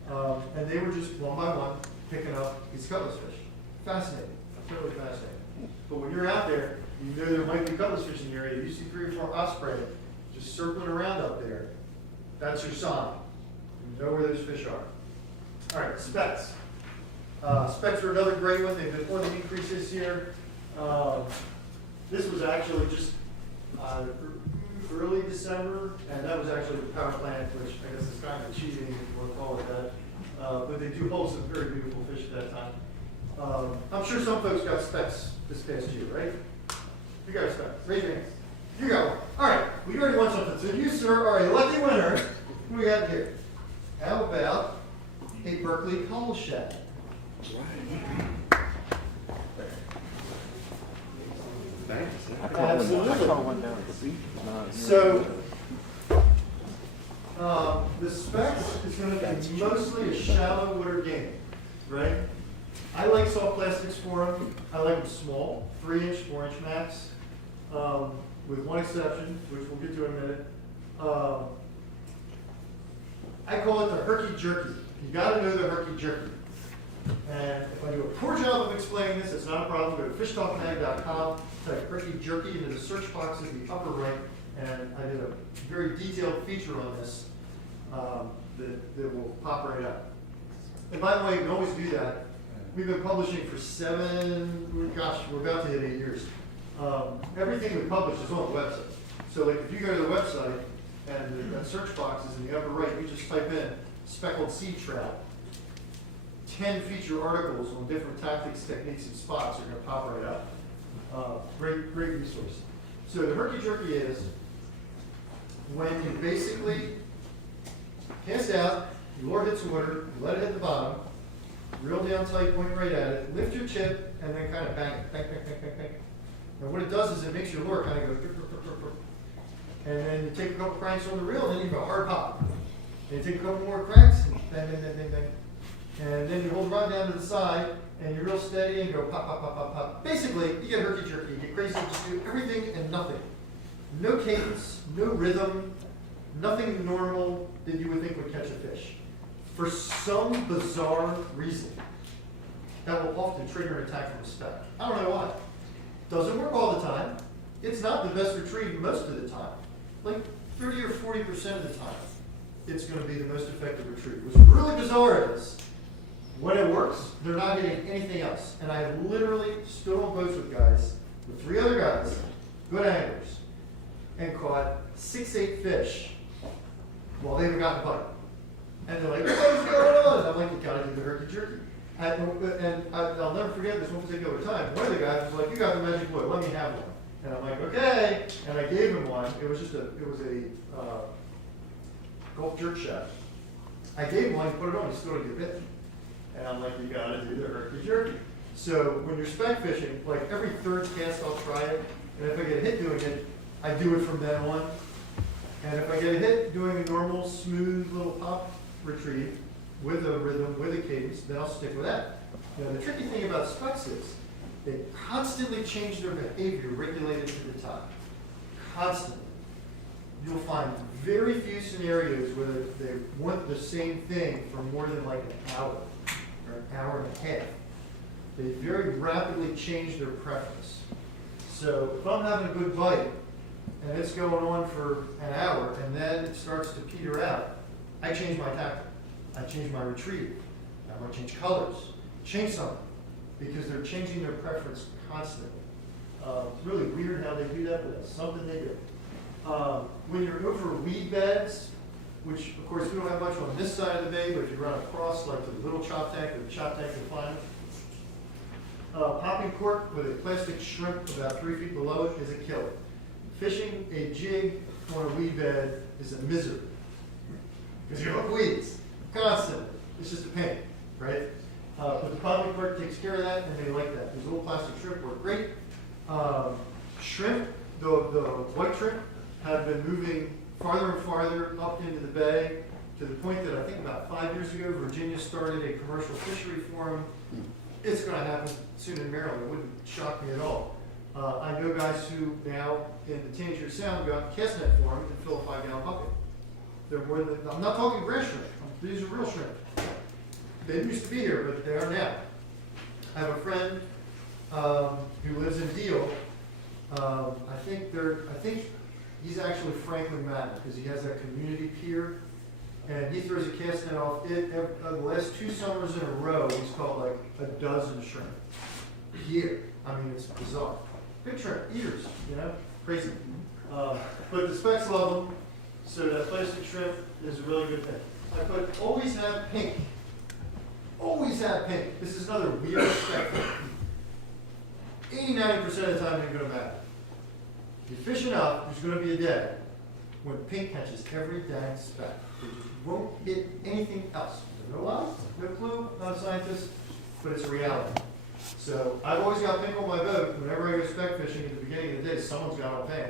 And they were just one by one picking up these cutlass fish. Fascinating, totally fascinating. But when you're out there, you know there might be cutlass fish in the area. You see 3 or 4 osprey just circling around up there. That's your sign. You know where those fish are. All right, specks. Specks are another great one. They've been on the increase this year. This was actually just early December, and that was actually the power plant, which I guess is kind of cheating, if you want to call it that. But they do hold some very beautiful fish at that time. I'm sure some folks got specs this past year, right? You got a spec, raise your hands. You got one. All right, we already won something. So you, sir, are a lucky winner. What do we got here? How about a Berkeley coal shad? Absolutely. So, the specs is going to be mostly a shallow water game, right? I like soft plastics for them. I like them small, 3-inch, 4-inch max, with one exception, which we'll get to in a minute. I call it the herky jerky. You got to know the herky jerky. And if I do a poor job of explaining this, it's not a problem. Go to fishtalkmag.com, type herky jerky into the search box in the upper right, and I did a very detailed feature on this that will pop right up. And by the way, we always do that. We've been publishing for we're about to hit 8 years. Everything we publish is on the website. So like if you go to the website and that search box is in the upper right, you just type in speckled sea trout. 10 feature articles on different tactics, techniques, and spots are going to pop right up. Great resource. So the herky jerky is when you basically cast out, you lure hits the water, you let it hit the bottom, reel down tight, point right at it, lift your chip, and then kind of bang it, bang, bang, bang, bang, bang. And what it does is it makes your lure kind of go, and then you take a couple cranks on the reel, and then you go hard pop. And you take a couple more cranks, and bang, bang, bang, bang, bang. And then you hold the rod down to the side, and you're real steady, and go pop, pop, pop, pop, pop. Basically, you get herky jerky. You get crazy, just do everything and nothing. No cadence, no rhythm, nothing normal that you would think would catch a fish. For some bizarre reason, that will often trigger an attack from a spec. I don't know why. Doesn't work all the time. It's not the best retrieve most of the time. Like 30 or 40% of the time, it's going to be the most effective retrieve. What's really bizarre is, when it works, they're not hitting anything else. And I have literally stood on boats with guys, with 3 other guys, good anglers, and caught 6-8 fish while they haven't gotten a bite. And they're like, what's going on? And I'm like, you gotta do the herky jerky. And I'll never forget this one particular time. One of the guys was like, you got the magic wood, let me have one. And I'm like, okay. And I gave him one. It was a Gulf jerk shad. I gave him one, he put it on, he still didn't get bit. And I'm like, you gotta do the herky jerky. So when you're spec fishing, like every third cast I'll try it, and if I get a hit doing it, I do it from then on. And if I get a hit doing a normal, smooth little pop retrieve with a rhythm, with a cadence, then I'll stick with that. Now the tricky thing about specs is they constantly change their behavior regulated to the time. Constantly. You'll find very few scenarios where they want the same thing for more than like an hour or an hour and a half. They very rapidly change their preference. So if I'm having a good bite and it's going on for an hour and then it starts to peter out, I change my tactic. I change my retrieve. I might change colors, change something, because they're changing their preference constantly. It's really weird how they do that, but it's something they do. When you're over weed beds, which of course we don't have much on this side of the bay, but if you run across like the little chop tank or the chop tank in Flynn, popping cork with a plastic shrimp about 3 feet below it is a killer. Fishing a jig on a weed bed is a misery. Because you hook weeds constantly. It's just a pain, right? But the popping cork takes care of that, and they like that. These little plastic shrimp work great. Shrimp, the white shrimp, have been moving farther and farther up into the bay to the point that I think about 5 years ago, Virginia started a commercial fishery for them. It's going to happen soon in Maryland. It wouldn't shock me at all. I know guys who now in the Tangier Sound go out and cast net for them and fill a 5-gallon bucket. They're more than, I'm not talking grass shrimp. These are real shrimp. They used to be here, but they are now. I have a friend who lives in Deal. I think he's actually Franklin Madden because he has that community pier, and he throws a cast net off it. The last 2 summers in a row, he's caught like a dozen shrimp. Here, I mean, it's bizarre. Big shrimp, eaters, you know, crazy. But the specs love them, so that plastic shrimp is a really good thing. I put always have pink always have pink. This is another weird speckled. 80–90% of the time, it ain't gonna matter. If you fish enough, there's gonna be a day when pink catches every dang speck. They just won't hit anything else. No lie, no clue, not a scientist, but it's a reality. So I've always got pink on my boat. Whenever I go speck fishing at the beginning of the day, someone's got on pink.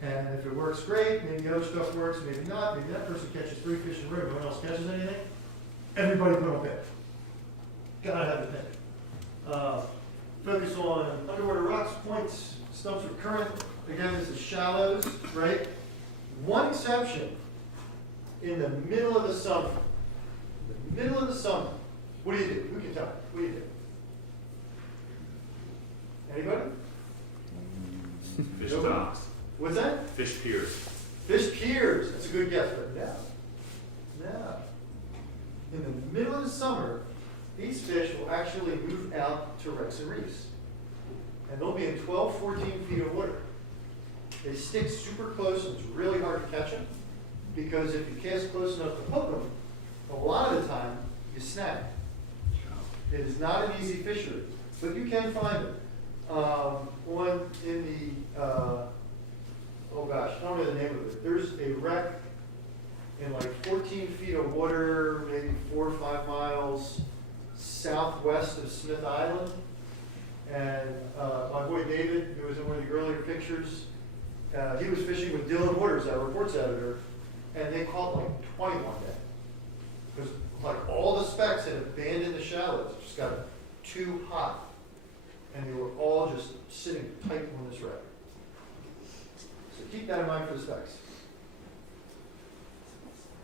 And if it works, great. Maybe the other stuff works, maybe not. Maybe that person catches 3 fish in a row, no one else catches anything. Everybody put on pink. Gotta have the pink. Focus on underwater rocks, points, stumps or current. Again, this is shallows, right? One exception, in the middle of the summer. The middle of the summer. What do you do? Who can tell me? What do you do? Anybody? Fish Nobody? docks. What's that? Fish piers. Fish piers. That's a good guess, but no. No. In the middle of the summer, these fish will actually move out to wrecks and reefs. And they'll be in 12, 14 feet of water. They stick super close and it's really hard to catch them because if you cast close enough to hook them, a lot of the time you snag. It is not an easy fishery, but you can find them. One in the, oh gosh, I don't know the name of it. There's a wreck in like 14 feet of water, maybe 4 or 5 miles southwest of Smith Island. And my boy David, who was in one of the earlier pictures, he was fishing with Dylan Waters, our reports editor, and they caught like 20 one day. Because like all the specks had abandoned the shallows, it just got too hot. And they were all just sitting tight on this wreck. So keep that in mind for the specks.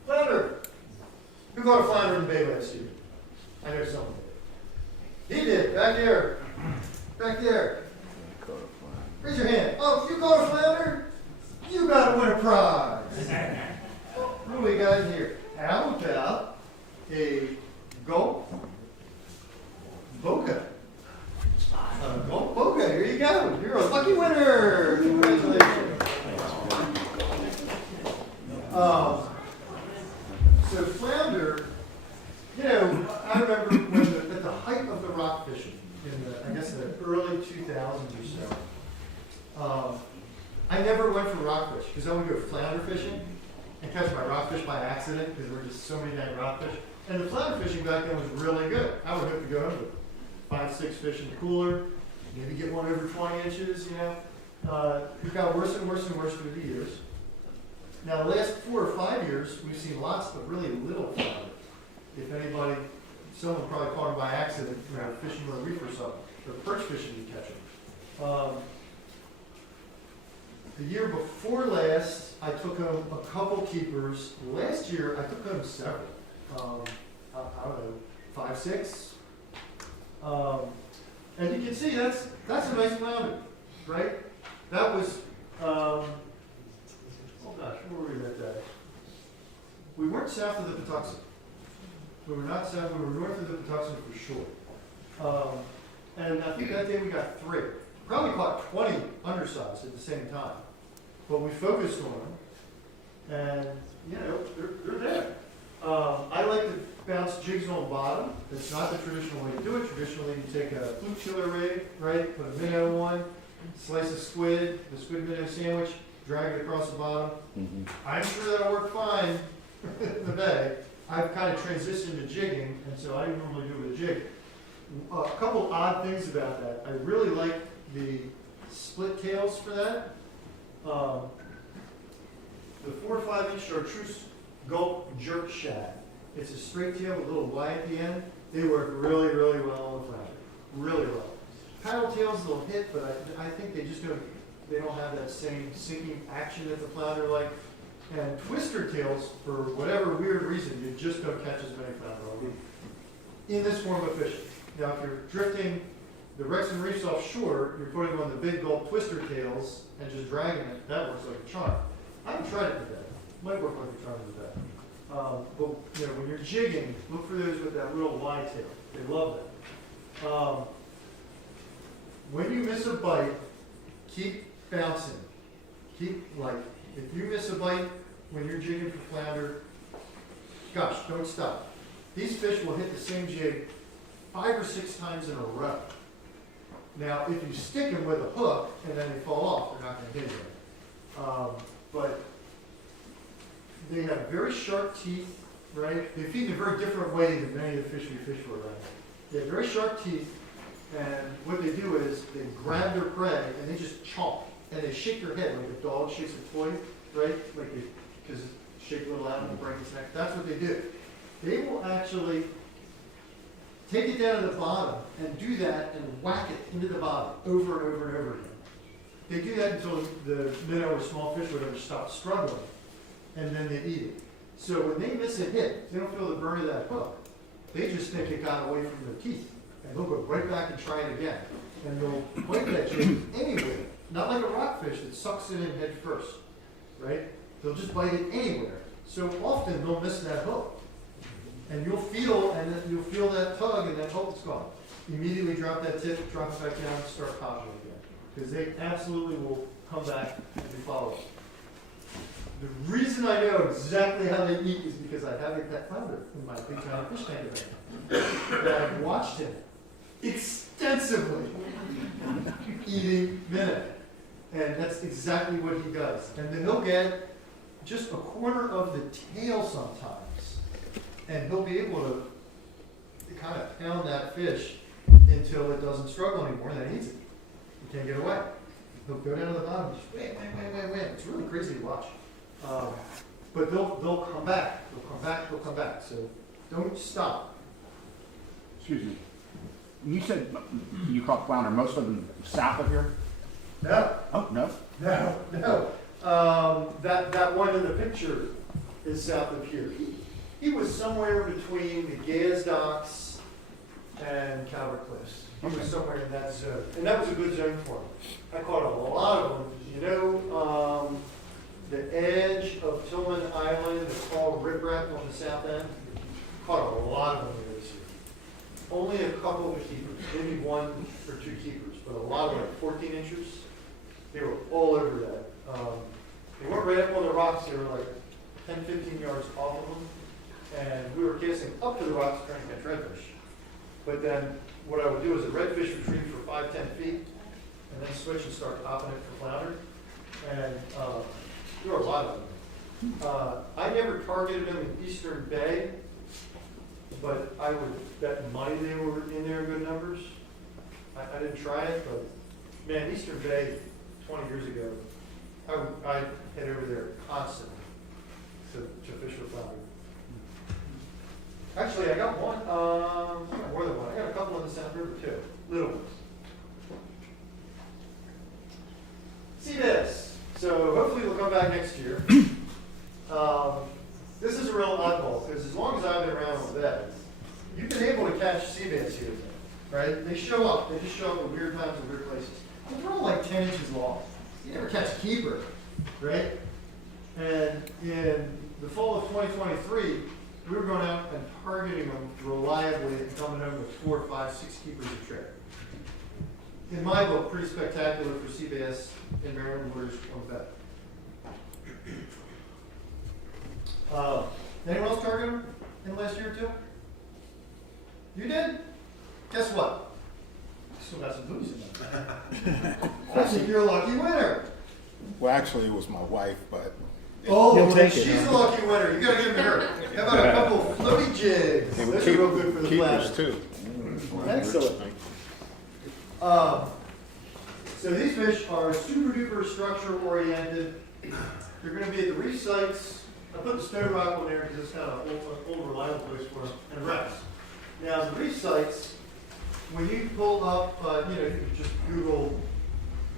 Flounder. Who caught a flounder in the bay last year? I know someone did. He did, back there. Back there. Raise your hand. Oh, you caught a flounder? You gotta win a prize. What do we got in here? How about a gulp boga? Gulp boga, here you go. You're a lucky winner. Congratulations. So flounder, you know, I remember when at the height of the rock fishing, in the, I guess the early 2000s or so, I never went for rockfish because I would go flounder fishing and catch my rockfish by accident because there were just so many dang rockfish. And the flounder fishing back then was really good. I would hope to go home with 5, 6 fish in the cooler, maybe get one over 20 inches, you know. It got worse and worse and worse through the years. Now, the last 4 or 5 years, we've seen lots of really little flounder. If anybody, someone probably caught them by accident, you know, fishing on a reef or something, or perch fishing, you catch them. The year before last, I took home a couple keepers. Last year, I took home several. I don't know, 5, 6. And you can see that's a nice flounder, right? That was, oh gosh, where were we that day? We weren't south of the Patuxent. We were not south, we were north of the Patuxent for sure. And I think that day we got 3. Probably caught 20 undersized at the same time. But we focused on them, and you know, they're there. I like to bounce jigs on bottom. It's not the traditional way to do it. Traditionally, you take a fluke killer rig, right, put a minnow on, slice a squid, the squid minnow sandwich, drag it across the bottom. I'm sure that'll work fine in the bay. I've kind of transitioned to jigging, and so I normally do it with a jig. A couple odd things about that. I really like the split tails for that. The 4 or 5 inch chartreuse gulp jerk shad. It's a straight tail with a little Y at the end. They work really, really well on the flounder. Really well. Paddle tails will hit, but I think they just they don't have that same sinking action that the flounder like. And twister tails, for whatever weird reason, you just don't catch as many flounder all week in this form of fishing. Now, if you're drifting the wrecks and reefs offshore, you're putting on the big gulp twister tails and just dragging it. That works like a charm. I haven't tried it today. Might work like a charm today. But you know, when you're jigging, look for those with that little Y tail. They love that. When you miss a bite, keep bouncing. Keep if you miss a bite when you're jigging for flounder, gosh, don't stop. these fish will hit the same jig 5 or 6 times in a row. Now, if you stick them with a hook and then they fall off, they're not going to hit you. But they have very sharp teeth, right? They feed in a very different way than many of the fish we fish for, right? They have very sharp teeth, and what they do is they grab their prey and they just chomp, and they shake their head like a dog shakes a toy, right? Like because shake a little animal, break its neck. That's what they do. They will actually take it down to the bottom and do that and whack it into the bottom over and over and over again. They do that until the minnow or small fish or whatever stop struggling, and then they eat it. So when they miss a hit, they don't feel the burn of that hook. They just think it got away from their teeth, and they'll go right back and try it again. And they'll bite that jig anywhere, not like a rockfish that sucks it in head first, right? They'll just bite it anywhere. So often they'll miss that hook. And you'll feel that tug, and that hook's gone. Immediately drop that tip, drop it back down, and start popping again. Because they absolutely will come back and follow. The reason I know exactly how they eat is because I have a pet flounder in my big giant fish tank event. That I've watched him extensively eating minnow. And that's exactly what he does. And then he'll get just a corner of the tail sometimes. And he'll be able to kind of pound that fish until it doesn't struggle anymore, and then he eats it. He can't get away. He'll go down to the bottom, just wham. It's really crazy to watch. But they'll come back. They'll come back. So don't stop. Excuse me. You said you caught flounder, most of them south of here? No. Oh, no? No. That one in the picture is south of here. He was somewhere between the Gaz docks and Calvert Cliffs. He was somewhere in that zone. And that was a good zone for him. I caught a lot of them. You know, the edge of Tillman Island is called Rip Rap on the south end. Caught a lot of them this year. Only a couple of keepers, maybe 1 or 2 keepers, but a lot of like 14 inches. They were all over that. They weren't right up on the rocks. They were like 10, 15 yards off of them. And we were casting up to the rocks trying to catch redfish. But then what I would do is a redfish retrieve for 5, 10 feet, and then switch and start popping it for flounder. And there were a lot of them. I never targeted them in Eastern Bay, but I would bet money they were in there in good numbers. I didn't try it, but man, Eastern Bay 20 years ago, I head over there constantly to fish for flounder. Actually, I got one, more than one. I got a couple in the South River too, little ones. Sea bass. So hopefully they'll come back next year. This is a real oddball because as long as I've been around on beds, you've been able to catch sea bass here, right? They show up. They just show up at weird times and weird places. But they're all like 10 inches long. You never catch a keeper, right? And in the fall of 2023, we were going out and targeting them reliably and coming home with 4, 5, 6 keepers a trip. In my book, pretty spectacular for sea bass in Maryland waters on the bed. Anyone else target them in the last year or 2? You did? Guess what? I still got some booze in there. I think you're a lucky winner. Well, actually, it was my wife, but Oh, well, she's a lucky winner. You gotta give it to her. How about a couple of floaty jigs? they were Those are real good for the keepers planet. too. Excellent. So these fish are super duper structure oriented. They're going to be at the reef sites. I put the Stone Rock on there because it's kind of an old reliable place for them, and wrecks. Now the reef sites, when you pull up, you can just Google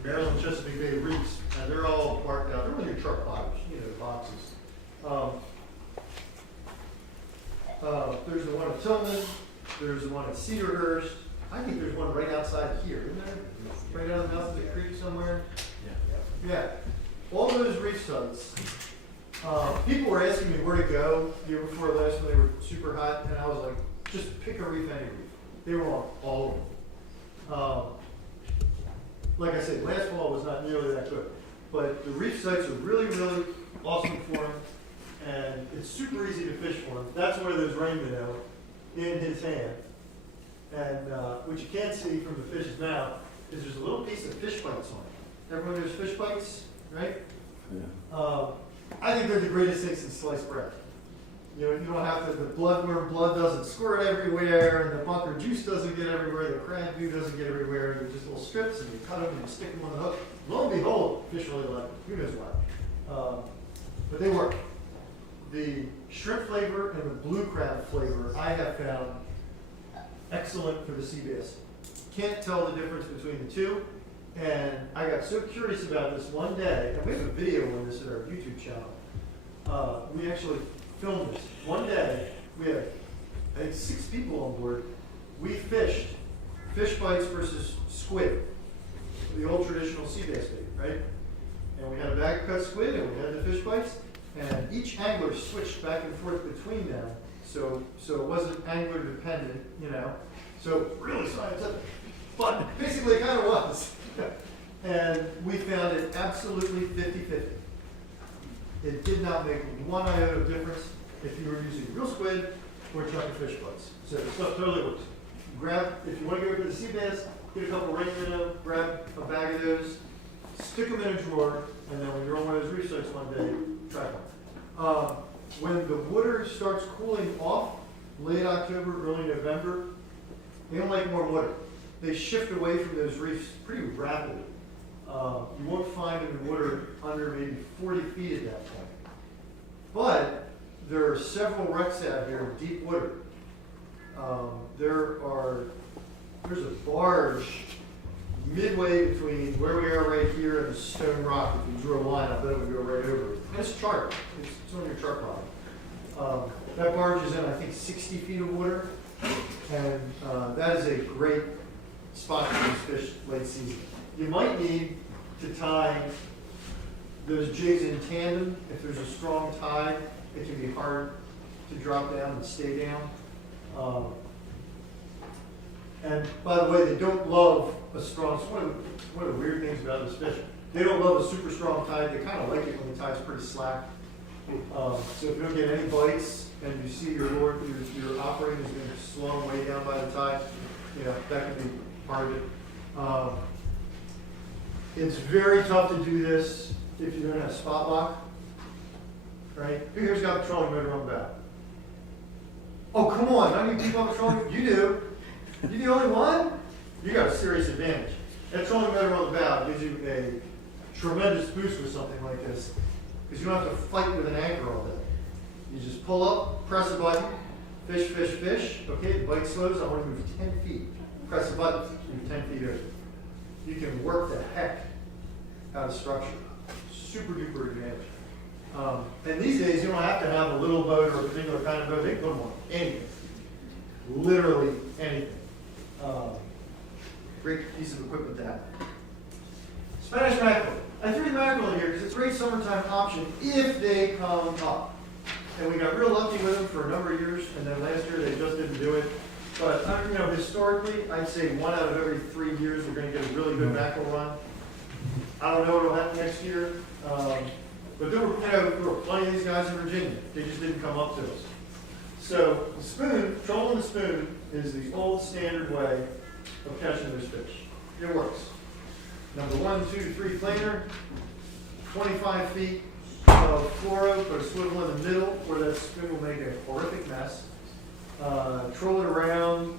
Maryland Chesapeake Bay reefs, and they're all marked out. They're on your truck bodies, the boxes. There's the one at Tillman. There's the one at Cedarhurst. I think there's one right outside here, isn't there? Right out of the mouth of the creek somewhere. Yeah. All those reef sites. People were asking me where to go the year before last when they were super hot, and I was like, just pick a reef, any reef. They were on all of them. Like I said, last fall was not nearly that good, but the reef sites are really, really awesome for them, and it's super easy to fish for them. That's where those rain minnow in his hand. And what you can't see from the fish's mouth is there's a little piece of fish bites on it. Everyone knows fish bites, right? I think they're the greatest things in sliced bread. You know, you don't have to, the blood where blood doesn't squirt everywhere, and the bunker juice doesn't get everywhere, the crab goo doesn't get everywhere, they're just little strips, and you cut them and you stick them on the hook. Lo and behold, fish really like it. Who knows why? But they work. The shrimp flavor and the blue crab flavor I have found excellent for the sea bass. Can't tell the difference between the two. And I got so curious about this one day, and we have a video on this at our YouTube channel. We actually filmed this. One day, we had, I think, 6 people on board. We fished fish bites versus squid, the old traditional sea bass bait, right? And we had a bag of cut squid, and we had the fish bites, and each angler switched back and forth between them, so it wasn't angler dependent, you know. So really scientific, but basically it kind of was. And we found it absolutely 50-50. It did not make one iota of difference if you were using real squid or chucking fish bites. So the stuff totally works. Grab, if you want to go to the sea bass, get a couple right minnow, grab a bag of those, stick them in a drawer, and then when you're on one of those reef sites one day, try them. When the water starts cooling off, late October, early November, they don't like warm water. They shift away from those reefs pretty rapidly. You won't find them in water under maybe 40 feet at that point. But there are several wrecks out here in deep water. There's a barge midway between where we are right here and the stone rock. If you drew a line, I bet it would go right over it. And it's chart. It's on your chart bottom. That barge is in, I think, 60 feet of water. And that is a great spot for these fish late season. You might need to tie those jigs in tandem. If there's a strong tide, it can be hard to drop down and stay down. And by the way, they don't love a strong, it's one of the weird things about this fish. They don't love a super strong tide. They kind of like it when the tide's pretty slack. So if you don't get any bites and you see your operating is going to slow way down by the tide, you know, that can be part of it. It's very tough to do this if you don't have spot lock, right? Who here's got the trolling motor on the back? Oh, come on, how many people have a trolling motor? You do. You the only one? You got a serious advantage. That trolling motor on the bow gives you a tremendous boost with something like this, because you don't have to fight with an anchor all day. You just pull up, press a button, fish, fish, fish. Okay, the bite slows, I want to move 10 feet. Press a button, move 10 feet over. You can work the heck out of structure. Super duper advantage. And these days, you don't have to have a little boat or a particular kind of boat. They can put them on anything. Literally anything. Great piece of equipment to have. Spanish mackerel. I threw the mackerel in here because it's a great summertime option if they come up. And we got real lucky with them for a number of years, and then last year they just didn't do it. But you know, historically, I'd say 1 out of every 3 years we're going to get a really good mackerel run. I don't know what will happen next year, but there were plenty of these guys in Virginia. They just didn't come up to us. So the spoon, trolling the spoon, is the old standard way of catching those fish. It works. Number 1, 2, 3 planer, 25 feet of fluoro, put a swivel in the middle where that spoon will make a horrific mess. Troll it around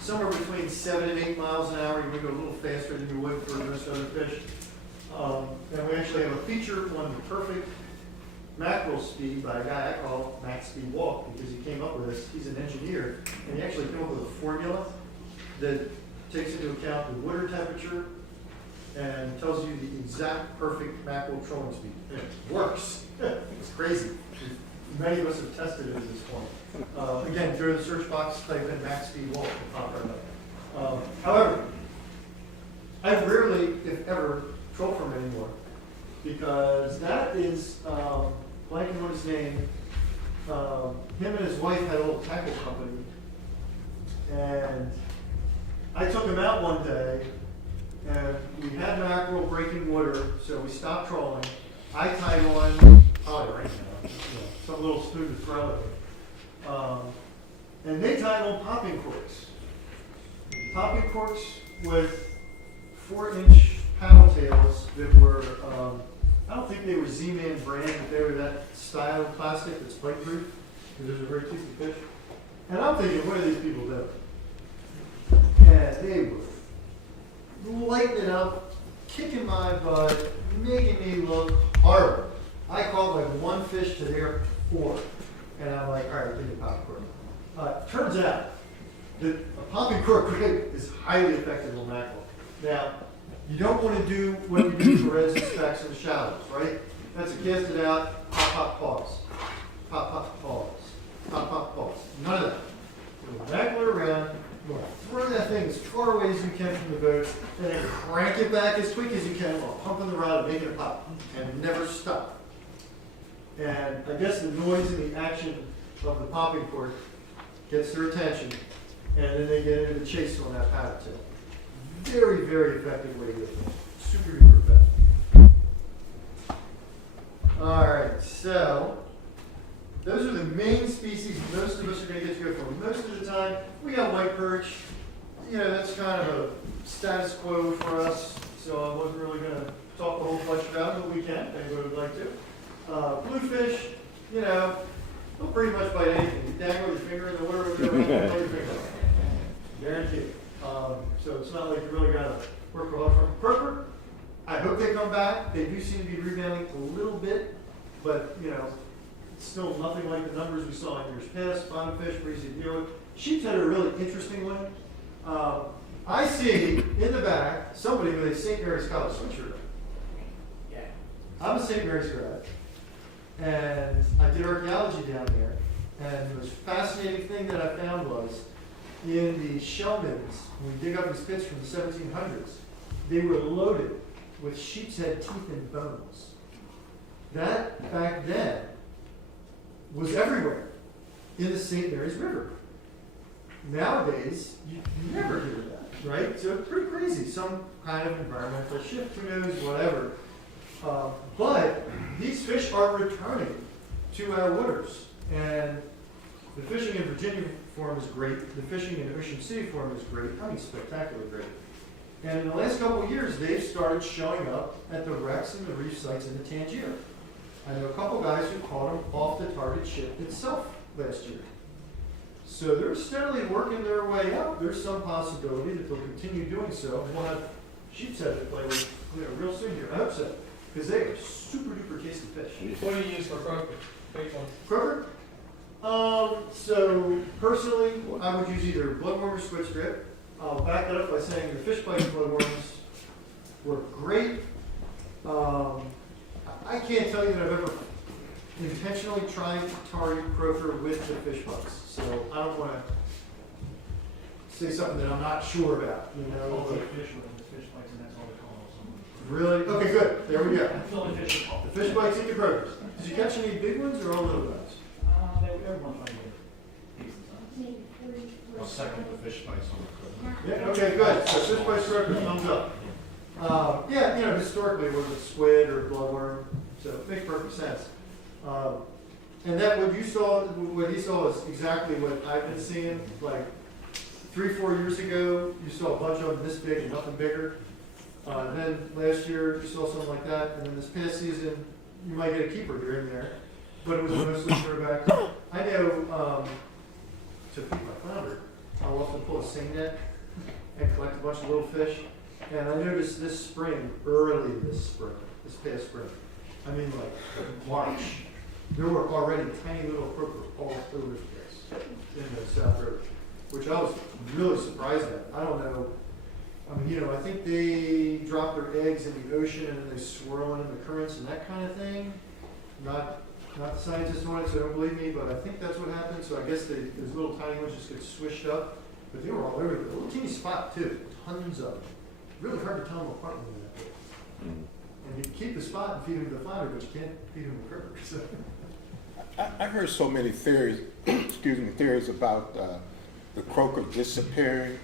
somewhere between 7 and 8 miles an hour. You would go a little faster than you would for most other fish. And we actually have a feature on the perfect mackerel speed by a guy I call Max Speed Walk, because he came up with this. He's an engineer, and he actually came up with a formula that takes into account the water temperature and tells you the exact perfect mackerel trolling speed. And it works. It's crazy. Many of us have tested it at this point. Again, go to the search box, type in Max Speed Walk, and pop right up. However, I rarely, if ever, troll from him anymore, because that is, blanking on his name, him and his wife had a little tackle company, and I took him out one day, and we had mackerel breaking water, so we stopped trolling. I tied on, probably right now, some little spoon to throw it. and they tied on popping corks. Popping corks with 4-inch paddle tails that were, I don't think they were Z-Man brand, but they were that style of plastic that's bite proof, because those are very toothy fish. And I'm thinking, what are these people doing? And they were lighting it up, kicking my butt, making me look horrible. I caught like one fish to their 4, and I'm like, all right, give me a popping cork. Turns out that a popping cork rig is highly effective on mackerel. Now, you don't want to do what you do for reds and specks in the shallows, right? That's a cast it out, pop, pop, pause. Pop, pop, pause. Pop, pop, pause. None of that. You'll mackerel around, you'll throw that thing as far away as you can from the boat, and then crank it back as quick as you can while pumping the rod and making it pop, and never stop. And I guess the noise and the action of the popping cork gets their attention, and then they get into the chase on that paddle tail. Very, very effective way to do it. Super duper effective. All right, so those are the main species most of us are going to get to go for. Most of the time, we got white perch. You know, that's kind of a status quo for us, so I wasn't really going to talk a whole bunch about it, but we can, if anybody would like to. Bluefish, you know, they'll pretty much bite anything. You dangle your finger in the water, they'll bite your finger. Guaranteed. So it's not like you really got to work a lot for them. Croaker, I hope they come back. They do seem to be rebounding a little bit, but, you know, it's still nothing like the numbers we saw in years past. Bottom fish, pretty easy to deal with. Sheep's had a really interesting one. I see in the back somebody with a St. Mary's College sweatshirt. Yeah. I'm a St. Mary's grad, and I did archaeology down there, and the most fascinating thing that I found was in the shell bins, when we dig up these pits from the 1700s, they were loaded with sheep's head teeth and bones. That, back then, was everywhere in the St. Mary's River. Nowadays, you never hear that, right? So it's pretty crazy. Some kind of environmental shift, who knows, whatever. But these fish are returning to our waters. And the fishing in Virginia for them is great. The fishing in Ocean City for them is great. I mean, spectacular great. And in the last couple of years, they've started showing up at the wrecks and the reef sites in the Tangier. I know a couple guys who caught them off the target ship itself last year. So they're steadily working their way up. There's some possibility that they'll continue doing so. We'll have sheep's head to play with, you know, real soon here. I hope so, because they are super duper tasty fish. What do you use for croaker? Croaker? So personally, I would use either bloodworm or squid strip. I'll back that up by saying the fish bites bloodworms were great. I can't tell you that I've ever intentionally tried to target croaker with the fish bites, so I don't want to say something that I'm not sure about. You know, Fish with the fish bites, and that's all they call them. really? Okay, good. There we go. Fillet fish. The fish bites eat the croakers. Did you catch any big ones or all little guys? Everyone finds it decent size. I'll second the fish bites on the croaker. Yeah, okay, good. So fish bites croaker, thumbs up. Yeah, you know, historically it was a squid or bloodworm, so it makes perfect sense. And that what he saw is exactly what I've been seeing. Like 3-4 years ago, you saw a bunch of them this big and nothing bigger. Then last year you saw something like that, and then this past season you might get a keeper here and there, but it was mostly throwback. I know to feed my flounder, I'll often pull a seine net and collect a bunch of little fish. And I noticed this spring, early this past spring, I mean like March, there were already tiny little croaker all over the place in the South River, which I was really surprised at. I don't know. I mean, you know, I think they drop their eggs in the ocean and then they swirl in the currents and that kind of thing. Not the scientist on it, so don't believe me, but I think that's what happened. So I guess those little tiny ones just get swished up, but they were all over the little teeny spot too, tons of them. Really hard to tell them apart when they're that big. And you can keep the spot and feed them to the flounder, but you can't feed them the croaker. So. I heard so many theories, theories about the croaker disappearing.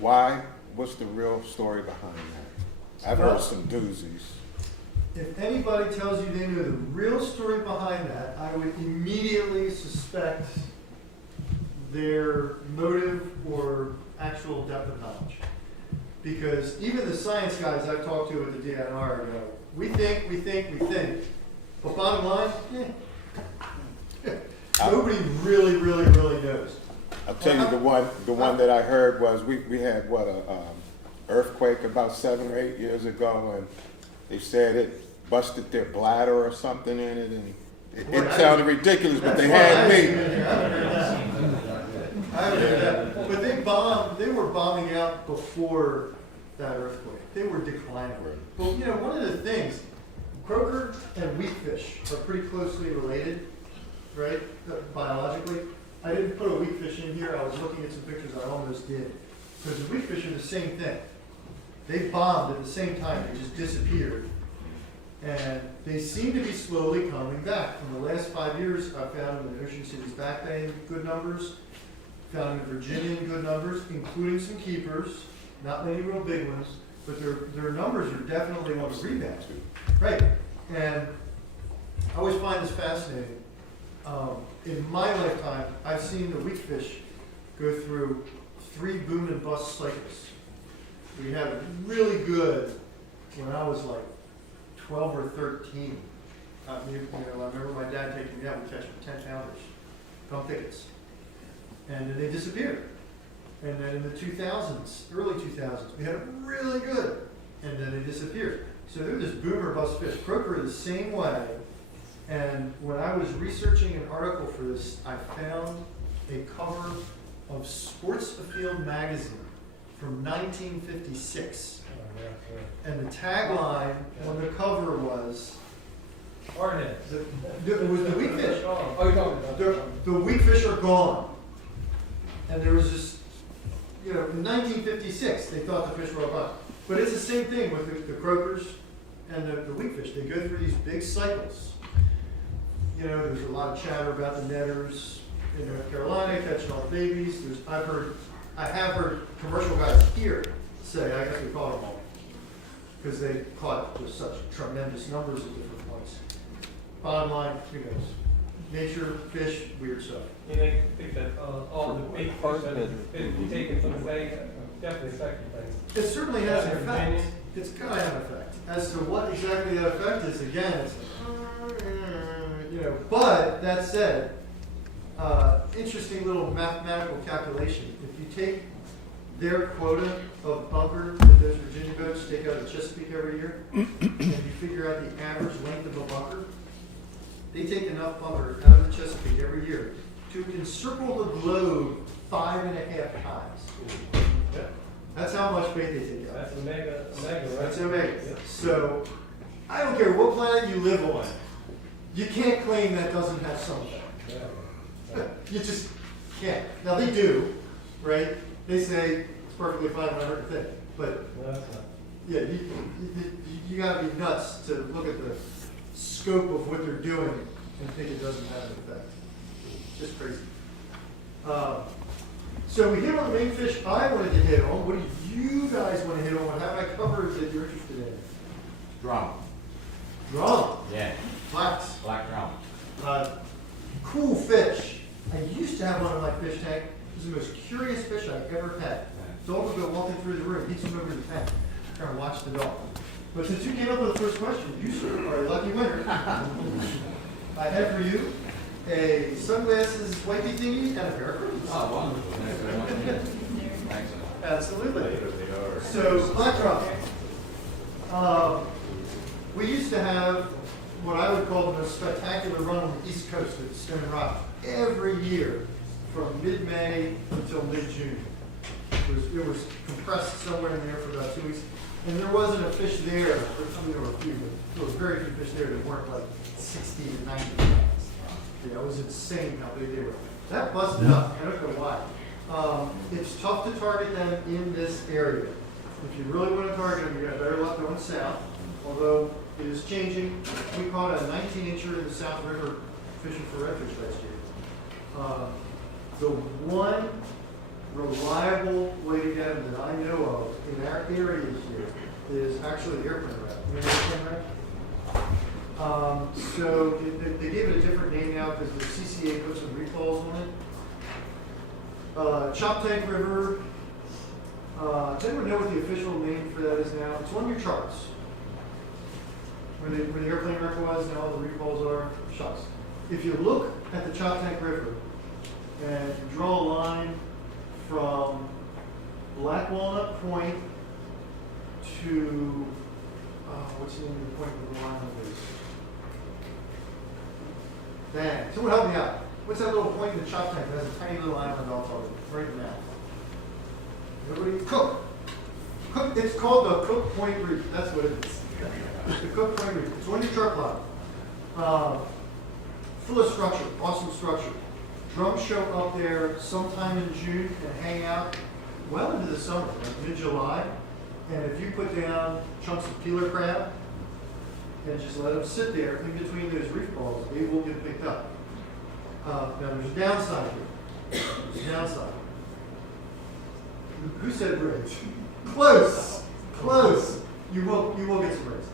Why? What's the real story behind that? I've heard some doozies. If anybody tells you they know the real story behind that, I would immediately suspect their motive or actual depth of knowledge. Because even the science guys I've talked to at the DNR go, we think, but bottom line, nobody really knows. I'll tell you the one that I heard was we had earthquake about 7 or 8 years ago, and they said it busted their bladder or something in it, and it sounded ridiculous, but they had me. I haven't heard that. But they were bombing out before that earthquake. They were declining. But you know, one of the things, croaker and weakfish are pretty closely related, right? Biologically. I didn't put a weakfish in here. I was looking at some pictures. I almost did. Because the weakfish are the same thing. They bombed at the same time. They just disappeared. And they seem to be slowly coming back. In the last 5 years, I found them in Ocean City's Back Bay in good numbers. Found them in Virginia in good numbers, including some keepers. Not many real big ones. But their numbers are definitely on the rebound. Right. And I always find this fascinating. In my lifetime, I've seen the weakfish go through 3 boom and bust cycles. We had it really good when I was like 12 or 13. I remember my dad taking me out, we'd catch 10-pounders, gum thickets. And then they disappeared. And then in the 2000s, early 2000s, we had it really good. And then they disappeared. So they're this boom or bust fish. Croaker are the same way. And when I was researching an article for this, I found a cover of Sports Afield magazine from 1956. And the tagline on the cover was, it was the weakfish. Oh, you're talking about The weakfish are gone. And there was this, in 1956, they thought the fish were all gone. But it's the same thing with the croakers and the weakfish. They go through these big cycles. There's a lot of chatter about the netters in North Carolina catching all the babies. I have heard commercial guys here say, I guess we caught them all, because they caught just such tremendous numbers at different points. Bottom line, who knows? Nature, fish, weird stuff. You think that all the big fish that be taken from the bay definitely affecting things? It certainly has an effect. It's got to have an effect. As to what exactly that effect is, again, it's but that said, interesting little mathematical calculation. If you take their quota of bunker that those Virginia boats take out of Chesapeake every year, and you figure out the average length of a bunker, they take enough bunker out of the Chesapeake every year to encircle the globe 5.5 times. Yeah. That's how much bait they take out. That's omega, right? That's omega. Yeah. So, I don't care what planet you live on, you can't claim that doesn't have something. Yeah. You just can't. Now they do, right? They say it's perfectly fine when I heard the thing, but No, that's not. yeah, you gotta be nuts to look at the scope of what they're doing and think it doesn't have an effect. Just crazy. So we hit on the main fish I wanted to hit on. What do you guys want to hit on? What have I covered that you're interested in? Drum. Drum. Yeah. Flax. Black drum. Cool fish. I used to have one in my fish tank. It was the most curious fish I've ever had. Dog would go walking through the room. He'd swim over the tank. Trying to watch the dog. But since you came up with the first question, you sir are a lucky winner. I have for you a sunglasses wifey thingy and a pair of curtains. Oh, wonderful. Thanks. Absolutely. So, black drum. We used to have what I would call the most spectacular run on the East Coast at Stone Rock every year from mid-May until mid-June. It was compressed somewhere in there for about 2 weeks. And there wasn't a fish there, I mean, there were a few, but there were very few fish there that weren't like 60 to 90 pounds. Yeah, it was insane how big they were. That busted up, I don't know why. It's tough to target them in this area. If you really want to target them, you got better luck going south, although it is changing. We caught a 19-incher in the South River fishing for redfish last year. The one reliable way to get them that I know of in our area here is actually the airplane route. You know the airplane route? So they gave it a different name now because the CCA put some recalls on it. Chop Tank River, does anyone know what the official name for that is now? It's on your charts. Where the airplane wreck was and all the reef balls are, shucks. If you look at the Chop Tank River and you draw a line from Black Walnut Point to, what's the name of the point where the line is? Dang, someone help me out. What's that little point in the Chop Tank that has a tiny little island off of it, right now? Everybody, Cook. Cook. It's called the Cook Point Reef. That's what it is. It's the Cook Point Reef. It's on your chart line. Full of structure, awesome structure. Drums show up there sometime in June and hang out well into the summer, like mid-July. And if you put down chunks of peeler crab and just let them sit there in between those reef balls, they will get picked up. Now there's a downside here. There's a downside. Who said rays? Close, close. You will get some rays.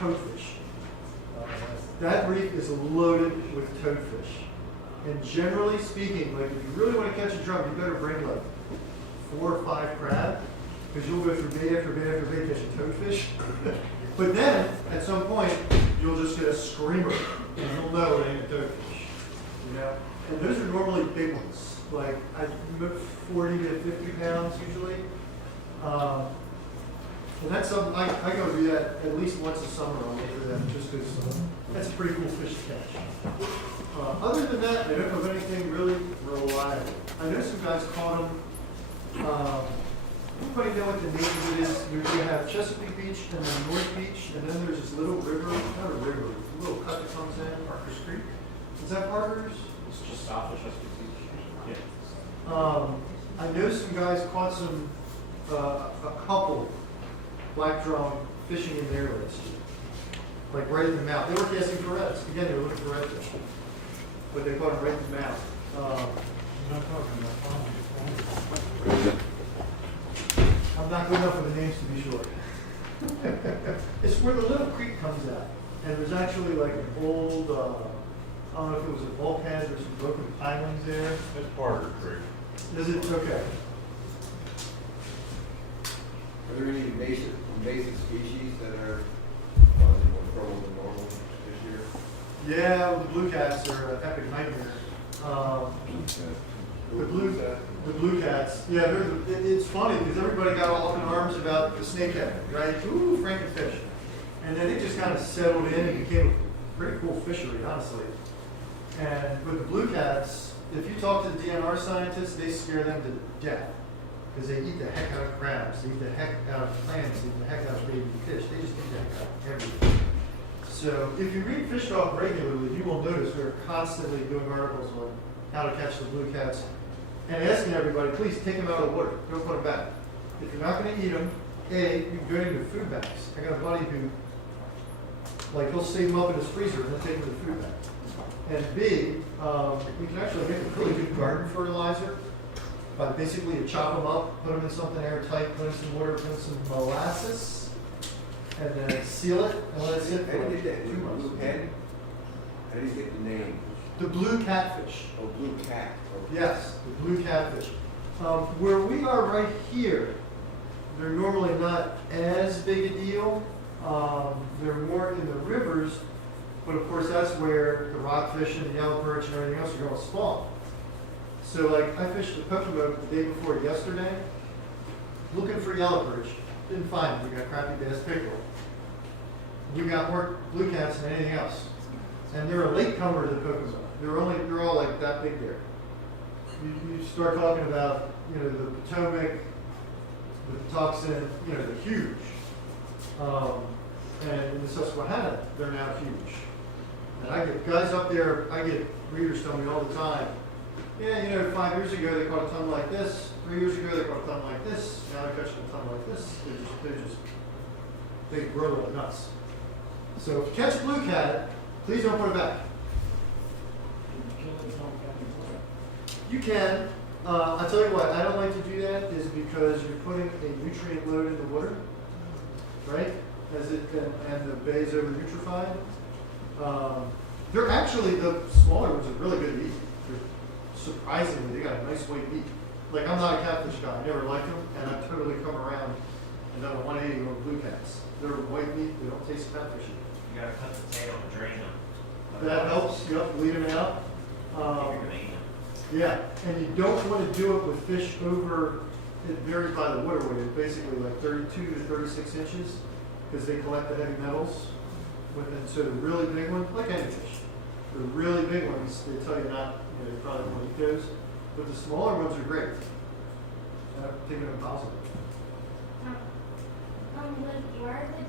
Toadfish. That reef is loaded with toadfish. And generally speaking, like if you really want to catch a drum, you better bring like 4 or 5 crab, because you'll go through bait after bait after bait catching toadfish. But then, at some point, you'll just get a screamer, and you'll know it ain't a toadfish. You know? And those are normally big ones, like 40 to 50 pounds usually. And that's something, I go do that at least once a summer. I'll look for them just because that's a pretty cool fish to catch. Other than that, I don't know of anything really reliable. I know some guys caught them. Anybody know what the name of it is? You have Chesapeake Beach and then North Beach, and then there's this little river, not a river, a little cut that comes in. Parker's Creek. Is that Parker's? It's just south of Chesapeake Beach. Yeah. I know some guys caught some, a couple black drum fishing in there last year. Like right in the mouth. They were casting for reds. Again, they were looking for redfish. But they caught them right in the mouth. I'm not good enough with the names to be sure. It's where the little creek comes out. And there's actually like an old, I don't know if it was a bulkhead or some broken pilings there. It's Parker Creek. Is it? Okay. Are there any invasive species that are causing more trouble than normal this year? Yeah, the blue cats are an epic nightmare. The blue cats, yeah, it's funny because everybody got all up in arms about the snakehead, right? Ooh, Frankenfish. And then it just kind of settled in and became a pretty cool fishery, honestly. And with the blue cats, if you talk to the DNR scientists, they scare them to death because they eat the heck out of crabs, they eat the heck out of clams, they eat the heck out of baby fish. They just eat the heck out of everything. So if you read FishTalk regularly, you will notice we're constantly doing articles on how to catch the blue cats and asking everybody, please take them out of the water. Don't put them back. If you're not going to eat them, A, you can donate them to food banks. I got a buddy who, like, he'll save them up in his freezer and then take them to the food bank. And B, we can actually make a really good garden fertilizer by basically you chop them up, put them in something airtight, put in some water, put in some molasses, and then seal it and let it sit for How do you like get that? 2 months. Blue pen? How do you get the name? The blue catfish. Oh, blue cat. Okay. Yes, the blue catfish. Where we are right here, they're normally not as big a deal. They're more in the rivers, but of course that's where the rockfish and the yellow perch and everything else are going to spawn. So like I fished the Pocomoke the day before yesterday, looking for yellow perch. Didn't find them. We got crappy bass pickerel. We got more blue cats than anything else. And they're a late comer to the Pocomoke. They're all like that big there. You start talking about, you know, the Potomac, the Patuxent, you know, they're huge. And in the Susquehanna, they're now huge. And I get guys up there, I get readers tell me all the time, yeah, you know, 5 years ago they caught a ton like this, 3 years ago they caught a ton like this, now they're catching a ton like this. They grow like nuts. So if you catch a blue cat, please don't put it back. You can. I'll tell you what, I don't like to do that is because you're putting a nutrient load in the water, right? And the bay's over nutrified. They're actually, the smaller ones are really good to eat. They're surprisingly, they got a nice white meat. Like, I'm not a catfish guy, I never liked them, and I've totally come around and done a 180 on blue cats. They're white meat, they don't taste catfishy. You gotta cut the tail and drain them. That helps, yep, lead them out. If you're gonna eat them. Yeah, and you don't want to do it with fish over, it varies by the water weight, basically like 32 to 36 inches, because they collect the heavy metals. And so the really big ones, like any fish, the really big ones, they tell you not, you probably don't want to eat those, but the smaller ones are great. And I'm thinking of positive. Where are the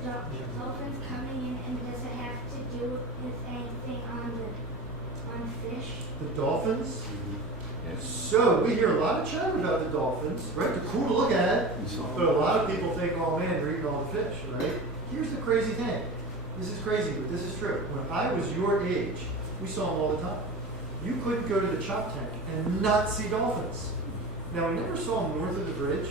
dolphins coming in, and does it have to do with anything on fish? The dolphins? So, we hear a lot of chatter about the dolphins, right? They're cool to look at, but a lot of people think, oh man, they're eating all the fish, right? Here's the crazy thing. This is crazy, but this is true. When I was your age, we saw them all the time. You couldn't go to the chop tank and not see dolphins. Now, we never saw them north of the bridge,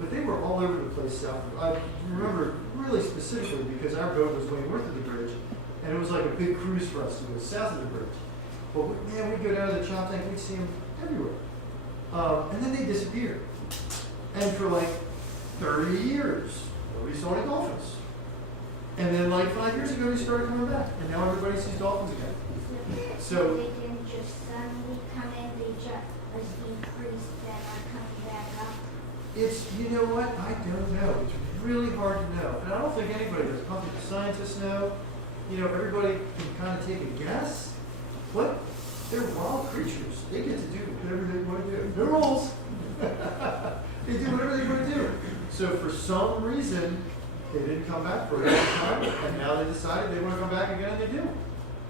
but they were all over the place south. I remember really specifically because our boat was way north of the bridge, and it was like a big cruise for us to go south of the bridge. But man, we'd go down to the chop tank, we'd see them everywhere. And then they disappeared. And for like 30 years, nobody saw any dolphins. And then like 5 years ago, they started coming back, and now everybody sees dolphins again. So they didn't just suddenly come in, they just increased that are coming back up. it's, you know what, I don't know. It's really hard to know. And I don't think anybody does. I don't think the scientists know. You know, everybody can kind of take a guess. But they're wild creatures. They get to do whatever they want to do. No rules. They do whatever they want to do. So for some reason, they didn't come back for a long time, and now they decided they want to come back again, and they do.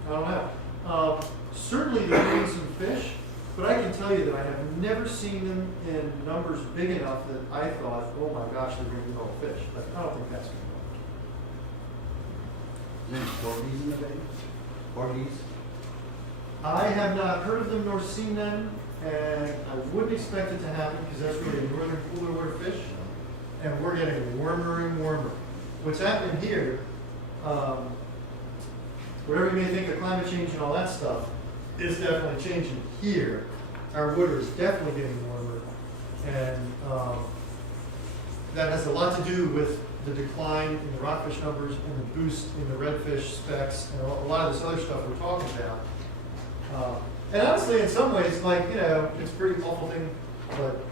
I don't know. Certainly they're eating some fish, but I can tell you that I have never seen them in numbers big enough that I thought, oh my gosh, they're going to eat all the fish. But I don't think that's going to Is there any porgies in the bay? Porgies? I have not heard of them nor seen them, and I wouldn't expect it to happen because that's really a northern cooler water fish, and we're getting warmer and warmer. What's happening here, whatever you may think of climate change and all that stuff, is definitely changing here. Our water is definitely getting warmer, and that has a lot to do with the decline in the rockfish numbers and the boost in the redfish specs and a lot of this other stuff we're talking about. And honestly, in some ways, like, you know, it's a pretty awful thing, but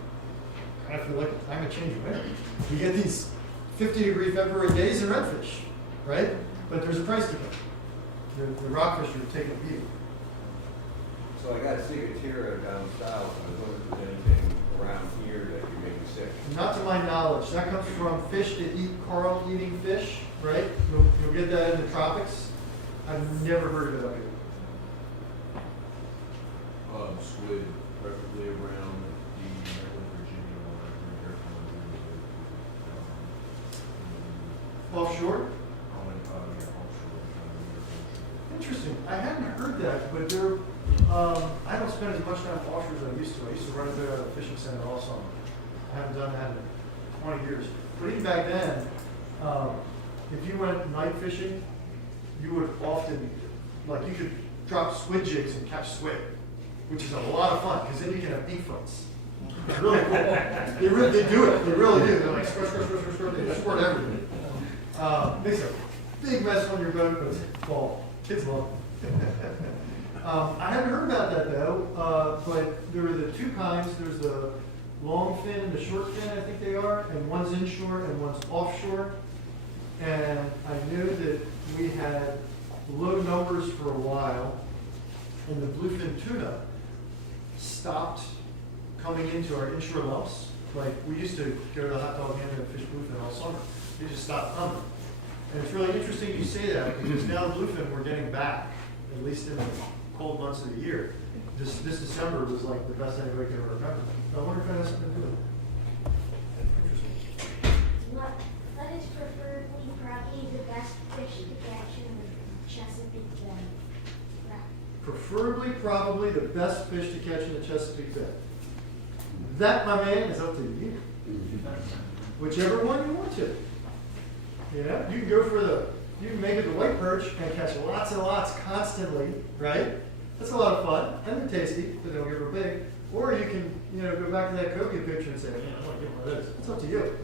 I feel like climate change winter. You get these 50-degree February days in redfish, right? But there's a price to pay. The rockfish are taking a beating. So I got ciguatera down south, I was wondering if there's anything around here that could make you sick. Not to my knowledge. That comes from fish that eat coral-eating fish, right? You'll get that in the tropics. I've never heard of it up here. Squid, preferably around the Maryland, Virginia line. Offshore? Offshore. Interesting. I hadn't heard that, but there, I don't spend as much time offshore as I used to. I used to run a bit out of the fishing center all summer. I haven't done that in 20 years. But even back then, if you went night fishing, you would often, like, you could drop squid jigs and catch squid, which is a lot of fun, because then you can have 8 foots. It's really cool. They do it. They really do. They're like, squirt. They squirt everything. Makes a big mess on your boat, but it's fall. Kids love it. I haven't heard about that, though, but there are the two kinds. There's the long fin and the short fin, I think they are, and one's inshore and one's offshore. And I know that we had low numbers for a while, and the bluefin tuna stopped coming into our inshore lumps. Like, we used to go to the hot dog hammer and fish bluefin all summer. They just stopped coming. And it's really interesting you say that, because now bluefin we're getting back, at least in the cold months of the year. This December was like the best anybody could ever remember. I wonder if that has something to do with it. Interesting. What is preferably probably the best fish to catch in the Chesapeake Bay? Preferably, probably the best fish to catch in the Chesapeake Bay. That, my man, is up to you. Whichever one you want to. You know, you can go for you can make it the white perch and catch lots and lots constantly, right? That's a lot of fun, and they're tasty, but they don't get real big. Or you can, go back to that cobia picture and say, man, I want to get one of those. It's up to you.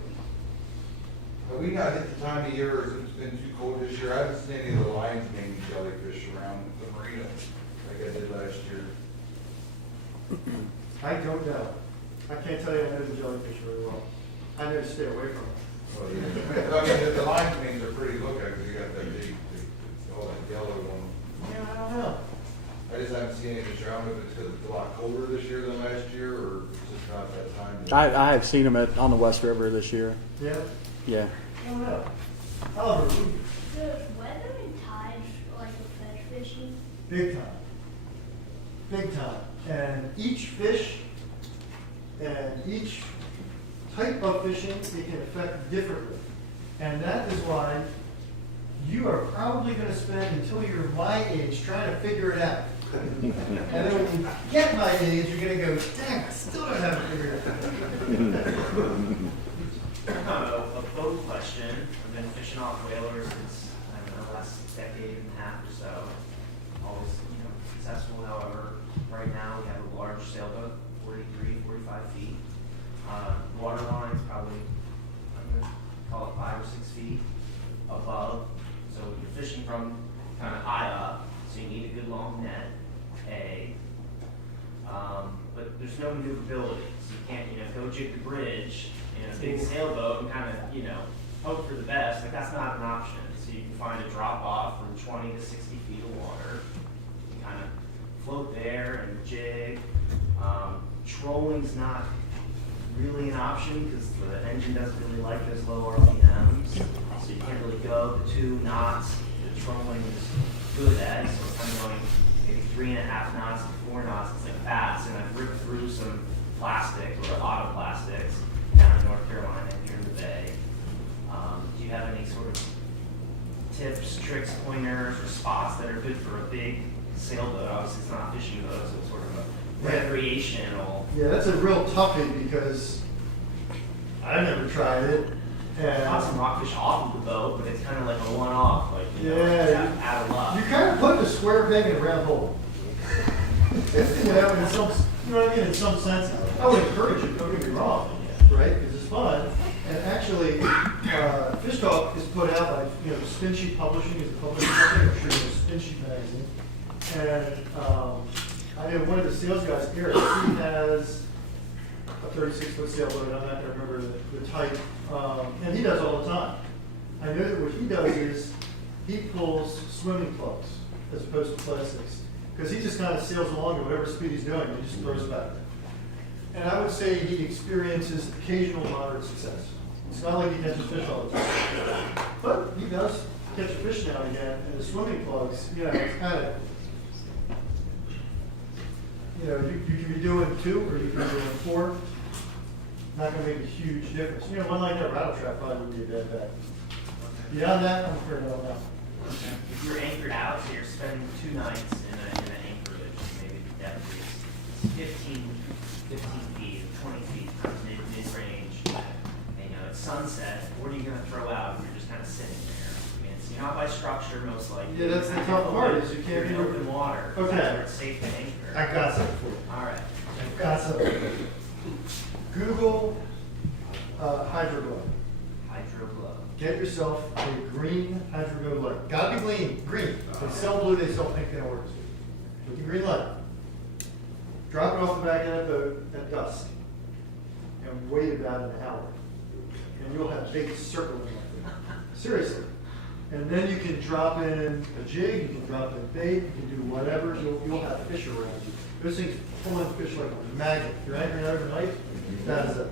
We got hit the time of year, it's been too cold this year. I haven't seen any of the lion's mane jellyfish around the marina like I did last year. I don't know. I can't tell you I know the jellyfish very well. I know to stay away from them. Well, yeah. I mean, the lion's manes are pretty look at, because you got that big, all that yellow one. Yeah, I don't know. I just haven't seen any this year. I don't know if it's because it's a lot colder this year than last year, or it's just not that time. I have seen them on the West River this year. Yeah? Yeah. I don't know. Oliver, The weather and tides like affect fishing. big time. Big time. And each fish and each type of fishing, it can affect differently. And that is why you are probably going to spend until you're my age trying to figure it out. And then when you get my age, you're going to go, dang, I still don't have it figured out. A boat question. I've been fishing off whalers since, I don't know, the last decade and a half or so. Always, successful. However, right now we have a large sailboat, 43, 45 feet. Water line's probably, I'm going to call it 5 or 6 feet above. So you're fishing from kind of high up, so you need a good long net, but there's no maneuverability. So you can't, go jig the bridge in a big sailboat and kind of, hope for the best. Like, that's not an option. So you can find a drop off from 20 to 60 feet of water. You kind of float there and jig. Trolling's not really an option because the engine doesn't really like those low RPMs. So you can't really go the 2 knots that trolling is good at. So it's kind of going maybe 3.5 knots to 4 knots. It's like fast. And I've ripped through some plastic or auto plastics down in North Carolina here in the Bay. Do you have any sort of tips, tricks, pointers, or spots that are good for a big sailboat? Obviously, it's not a fishing boat, so it's sort of a recreational. Yeah, that's a real toughie because I never tried it. And Caught some rockfish off of the boat, but it's kind of like a one-off, like, out of luck. you kind of put the square peg in a round hole. In some, in some sense, I would encourage it, don't get me wrong, right? Because it's fun. And actually, FishTalk is put out by, Spin Sheet Publishing is a publishing company, I'm sure you know Spin Sheet Magazine. And I know one of the sales guys, Eric, he has a 36-foot sailboat, I'm not going to remember the type, and he does it all the time. I know that what he does is he pulls swimming plugs as opposed to plastics, because he just kind of sails along at whatever speed he's doing, and he just throws it back. And I would say he experiences occasional moderate success. It's not like he catches fish all the time, but he does catch a fish now and again, and the swimming plugs, it's kind of, you can be doing 2 or you can be doing 4. Not going to make a huge difference. One like that rattle trap probably would be a bad bet. Beyond that, I'm afraid I don't know. If you're anchored out, so you're spending 2 nights in an anchorage, maybe the depth is 15 feet, 20 feet, kind of mid-range, and it's sunset, what are you going to throw out if you're just kind of sitting there? I mean, you're not by structure, most likely. Yeah, that's the tough part, is you can't be be in open water. Okay. That's where it's safe to anchor. I got something for you. All right. I've got something. Google Hydroglow. Hydroglow. Get yourself a green Hydroglow light. Gotta be green. They sell blue, they sell pink, they don't work. With the green light. Drop it off the back end of the boat at dusk. And wait about an hour. And you'll have big circles in there. Seriously. And then you can drop in a jig, you can drop in bait, you can do whatever, you'll have fish around you. Those things pull in fish like a magnet. If you're anchoring overnight, that is it.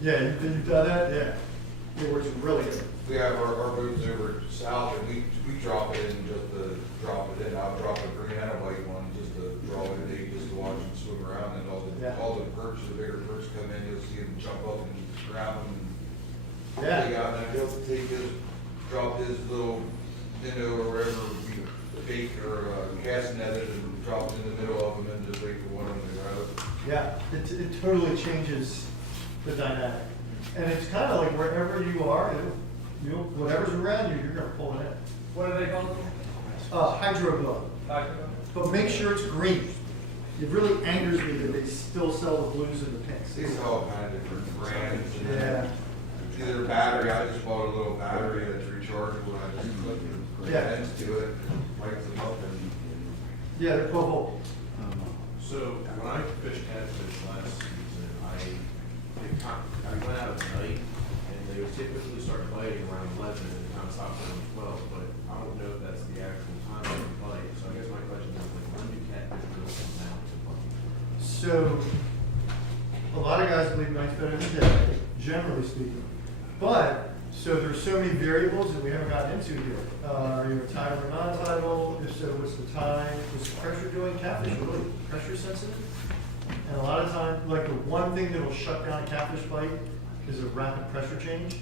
Yeah, you've done that? Yeah. It works really good. We have our boats over south, and we drop it in just to drop it in. I'll drop a green and a white one just to draw it in, just to watch them swim around, and all the perch, the bigger perch come in, you'll see them jump up and grab them and dig out, and he'll take his, drop his little minnow or wherever, bait or cast netted, and drop it in the middle of them and just wait for one of them to grab it. Yeah, it totally changes the dynamic. And it's kind of like wherever you are, whatever's around you, you're going to pull it in. What are they called? Hydroglow. Hydroglow. but make sure it's green. It really angers me that they still sell the blues and the pinks. These are all kind of different brands. And Yeah. either battery, I just bought a little battery that's rechargeable, and I just click it, Yeah. connects to it, lights them up, and Yeah, they're 12 volt. So when I fished catfish last season, I went out at night, and they would typically start biting around 11 and kind of stop around 12, but I don't know if that's the actual time they bite. So I guess my question is, like, when do catfish really come down to biting? So, a lot of guys believe night's better than day, generally speaking. But, so there's so many variables that we haven't gotten into here. Are you a tidal or non-tidal? If so, what's the time? What's the pressure doing? Catfish are really pressure sensitive. And a lot of times, like the one thing that will shut down a catfish bite is a rapid pressure change.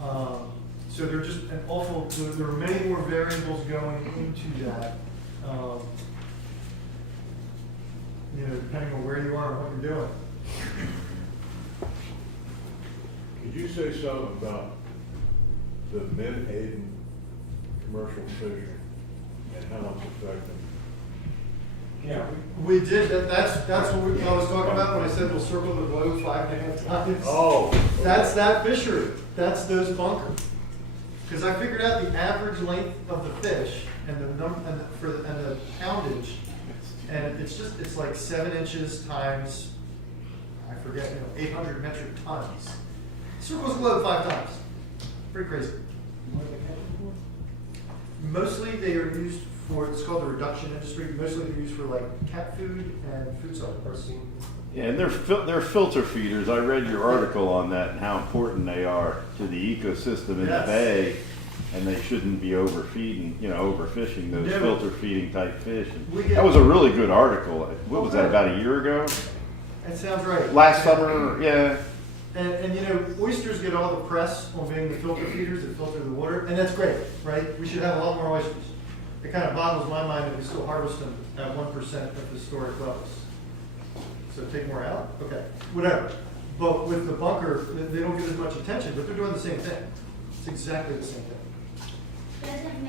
So they're just an awful, there are many more variables going into that. You know, depending on where you are and what you're doing. Could you say something about the menhaden commercial fishing and how it's affecting? Yeah, We did, that's what I was talking about when I said we'll circle the globe 5.5 times. Oh. That's that fishery, that's those bunkers. Because I figured out the average length of the fish and the poundage, and it's like 7 inches times, I forget, 800 metric tons. Circles the globe 5 times. Pretty crazy. Mostly they are used for, it's called the reduction industry, mostly they're used for like cat food and food supplements. Yeah, and they're filter feeders. I read your article on that and how important they are to the ecosystem in Yes. the bay, and they shouldn't be overfeeding, overfishing those No. filter feeding type fish. We get- That was a really good article. What was that, about a year ago? That sounds right. Last summer, yeah. And oysters get all the press on being the filter feeders that filter the water, and that's great, right? We should have a lot more oysters. It kind of boggles my mind that we still harvest them at 1% of historic levels. So take more out? Okay, whatever. But with the bunker, they don't get as much attention, but they're doing the same thing. It's exactly the same thing. Doesn't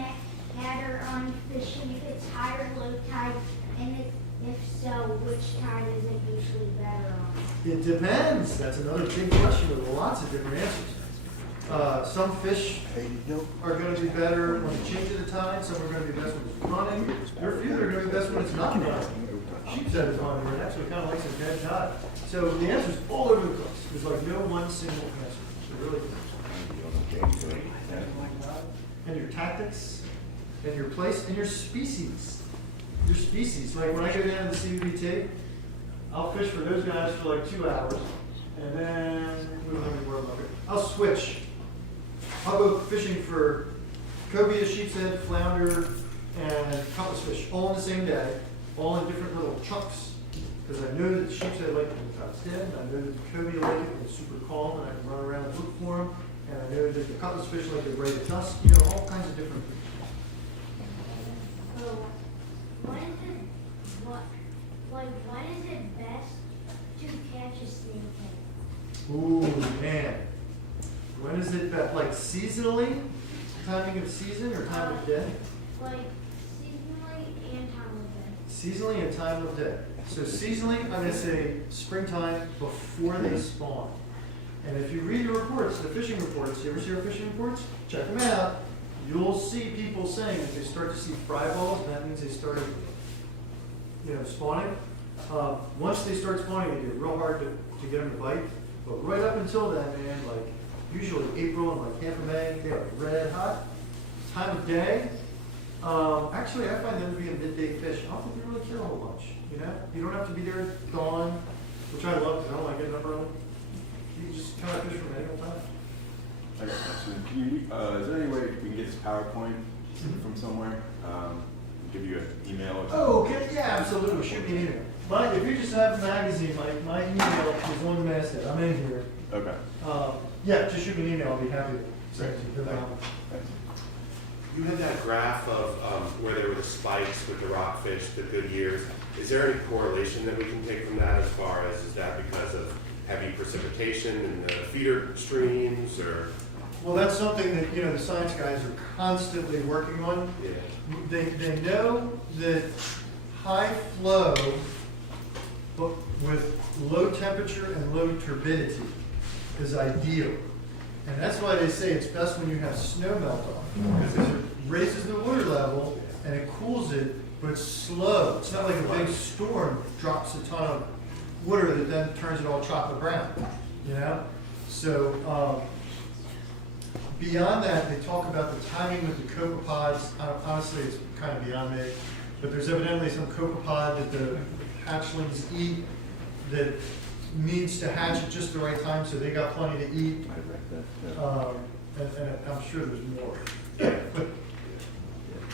matter on fishing if it's high or low tide, and if so, which tide is it usually better on? It depends. That's another big question with lots of different answers. Some fish are going to be better when you change the tide. Some are going to be best when it's running. There are a few that are going to be best when it's not running. Sheep's head is running right next to it, kind of likes a dead tide. So the answer's all over the place. There's like no one single answer. It really is. And your tactics, and your place, and your species. Your species. Like when I go down to the CBT, I'll fish for those guys for like 2 hours, and then I'll switch. I'll go fishing for cobia, sheep's head, flounder, and compass fish all on the same day, all in different little chunks. Because I know that the sheep's head like it when the tide's dead, and I know that the cobia like it when it's super calm, and I can run around and look for them. And I know that the compass fish like it right at dusk. All kinds of different things. So, when is it best to catch a snakehead? Ooh, man. When is it best? Like seasonally? Timing of season or time of day? Like seasonally and time of day. Seasonally and time of day. So seasonally, I'm going to say springtime before they spawn. And if you read your reports, the fishing reports, you ever see our fishing reports? Check them out. You'll see people saying if they start to see fry balls, that means they started, spawning. Once they start spawning, they get real hard to get them to bite. But right up until then, man, like usually April and like half of May, they are red hot. Time of day, actually I find them to be a midday fish. I don't think they really care a whole bunch, You don't have to be there at dawn, which I love because I don't like getting up early. You can just kind of fish from any old time. I got a question. Can you, is there any way we can get this PowerPoint from somewhere? Give you an email or something? Oh, okay, yeah, absolutely. Shoot me an email. If you just have a magazine, my email is on the masthead. I'm in here. Okay. Yeah, just shoot me an email. I'll be happy to send it to you. Thanks. You had that graph of where there were the spikes with the rockfish, the good years. Is there any correlation that we can take from that as far as, is that because of heavy precipitation in the feeder streams or? Well, that's something that, the science guys are constantly working on. Yeah. They know that high flow, but with low temperature and low turbidity is ideal. And that's why they say it's best when you have snow melt off, because it raises the water level and it cools it, but it's slow. It's not like a big storm drops a ton of water that then turns it all chocolate brown, you know? So beyond that, they talk about the timing with the copepods. Honestly, it's kind of beyond me, but there's evidently some copepod that the hatchlings eat that needs to hatch at just the right time, so they got plenty to eat. I read that. And I'm sure there's more. But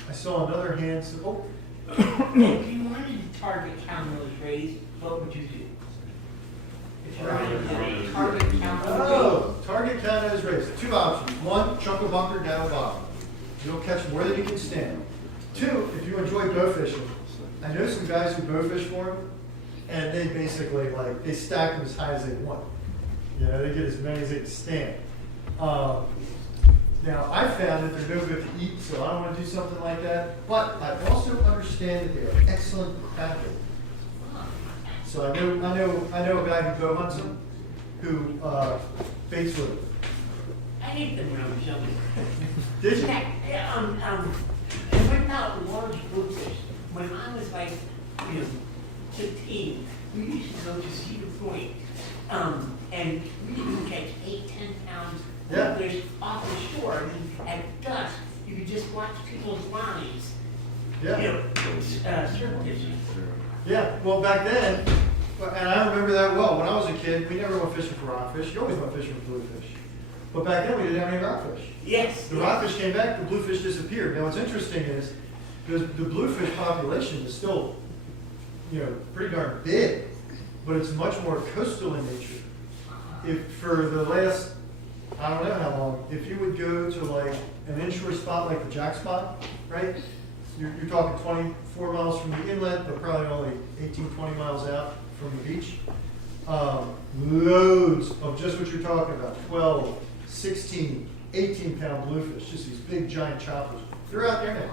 I saw another hand, so, If you wanted to target count those rays, what would you do? If you wanted to target count those oh, target count is raised. Two options. One, chunk a bunker down the bottom. You'll catch more than you can stand. Two, if you enjoy bow fishing, I know some guys who bow fish for them, and they basically like, they stack them as high as they want. You know, they get as many as they can stand. Now, I found that they're no good to eat, so I don't want to do something like that. But I also understand that they are excellent crab bait. So I know a guy who bow hunts them, who baits with them. I hate them when I was younger. Did you? Yeah, and what about large bluefish? When I was like, 15, we used to go to Cedar Point, and we used to catch 8, 10 pounds Yeah. bluefish off the shore. And at dusk, you could just watch people's lines, Yeah. surf fishing. Yeah, well, back then, and I remember that well, when I was a kid, we never went fishing for rockfish. You always went fishing for bluefish. But back then, we didn't have any rockfish. Yes. The rockfish came back, the bluefish disappeared. Now, what's interesting is, the bluefish population is still, pretty darn big, but it's much more coastal in nature. If for the last, I don't know how long, if you would go to like an inshore spot like the Jack spot, right? You're talking 24 miles from the inlet, but probably only 18, 20 miles out from the beach. Loads of just what you're talking about, 12, 16, 18-pound bluefish, just these big giant choppers. They're out there now.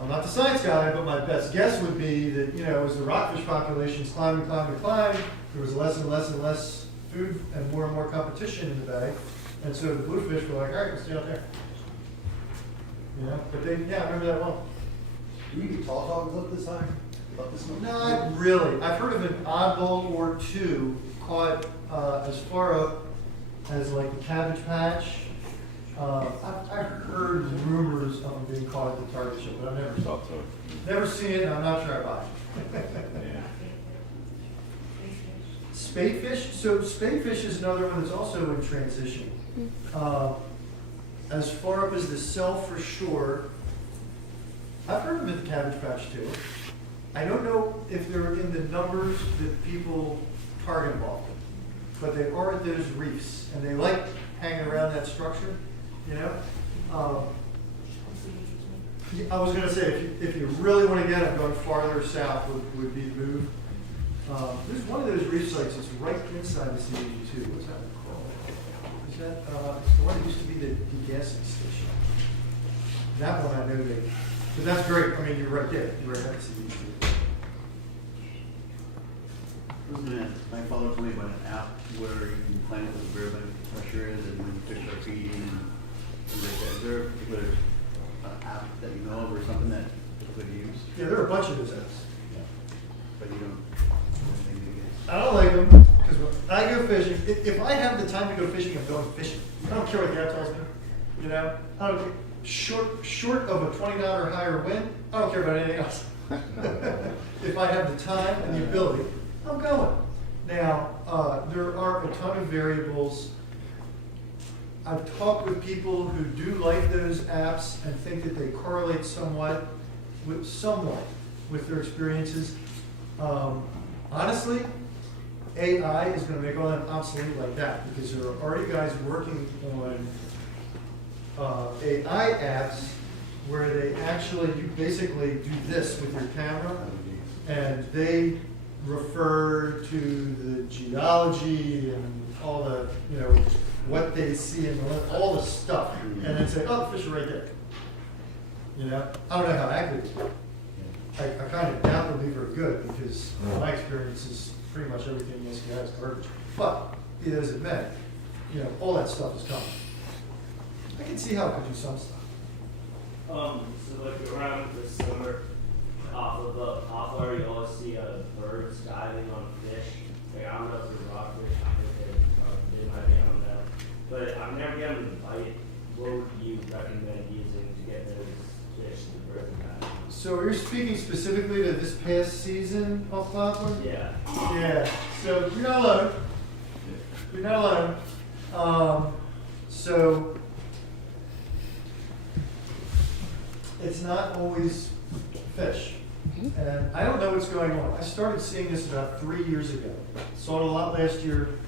I'm not the science guy, but my best guess would be that, as the rockfish populations climbed, there was less and less and less food and more competition in the bay. And so the bluefish were like, all right, let's stay out there. But I remember that well. Do you get tall dogs up this high? Up this much? Not really. I've heard of an oddball or two caught as far up as like the Cabbage Patch. I've heard rumors of them being caught at the target show, but I've never seen it, and I'm not sure I buy it. Spadefish. So spadefish is another one that's also in transition. As far up as the cell for sure, I've heard of them at the Cabbage Patch too. I don't know if they're in the numbers that people target them often, but they are at those reefs, and they like hanging around that structure. I was going to say, if you really want to get them, going farther south would be the move. There's one of those reef sites that's right inside the CBG too. What's that called? Is that it's the one that used to be the degassing station? That one I know they. But that's great. I mean, you're right there. You're right at the CBG. My father told me about an app where you can plan what the river pressure is and when fish are feeding and things like that. Is there a particular app that you know of or something that people could use? Yeah, there are a bunch of those apps. Yeah. But you don't. I don't like them because when I go fishing, if I have the time to go fishing, I'm going fishing. I don't care what the app tells me. I don't care. Short of a 20 knot or higher wind, I don't care about anything else. If I have the time and the ability, I'm going. Now, there are a ton of variables. I've talked with people who do like those apps and think that they correlate somewhat with their experiences. Honestly, AI is going to make all that obsolete like that because there are already guys working on AI apps where they actually, you basically do this with your camera and they refer to the geology and all the, what they see and all the stuff and then say, oh, the fish are right there. you know? I don't know how accurate it is. I kind of doubt they'll be very good because my experience is pretty much everything in this guy is garbage. But be that as it may, you know, all that stuff is coming. I can see how it could do some stuff. So like around the summer, off our, you always see birds diving on fish. Like, I don't know if they're rockfish, I think they might be, I don't know. But I've never gotten them to bite. What would you recommend using to get those fish to birds back? So you're speaking specifically to this past season off Poplar? Yeah. Yeah, so you're not alone. You're not alone. So it's not always fish. And I don't know what's going on. I started seeing this about 3 years ago. Saw it a lot last year.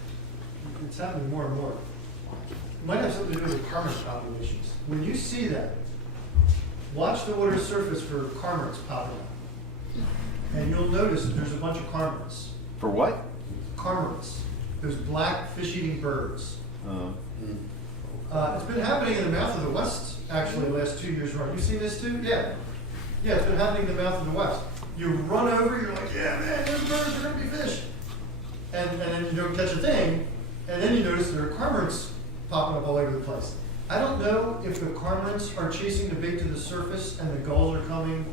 It's happening more and more. It might have something to do with cormorant populations. When you see that, watch the water surface for cormorants popping up. And you'll notice that there's a bunch of cormorants. For what? Cormorants. Those black fish-eating birds. Uh, It's been happening in the mouth of the West, actually, the last 2 years running. You seen this too? Yeah. Yeah, it's been happening in the mouth of the West. You run over, you're like, yeah, man, those birds are going to be fish. And then you don't catch a thing, and then you notice there are cormorants popping up all over the place. I don't know if the cormorants are chasing the bait to the surface and the gulls are coming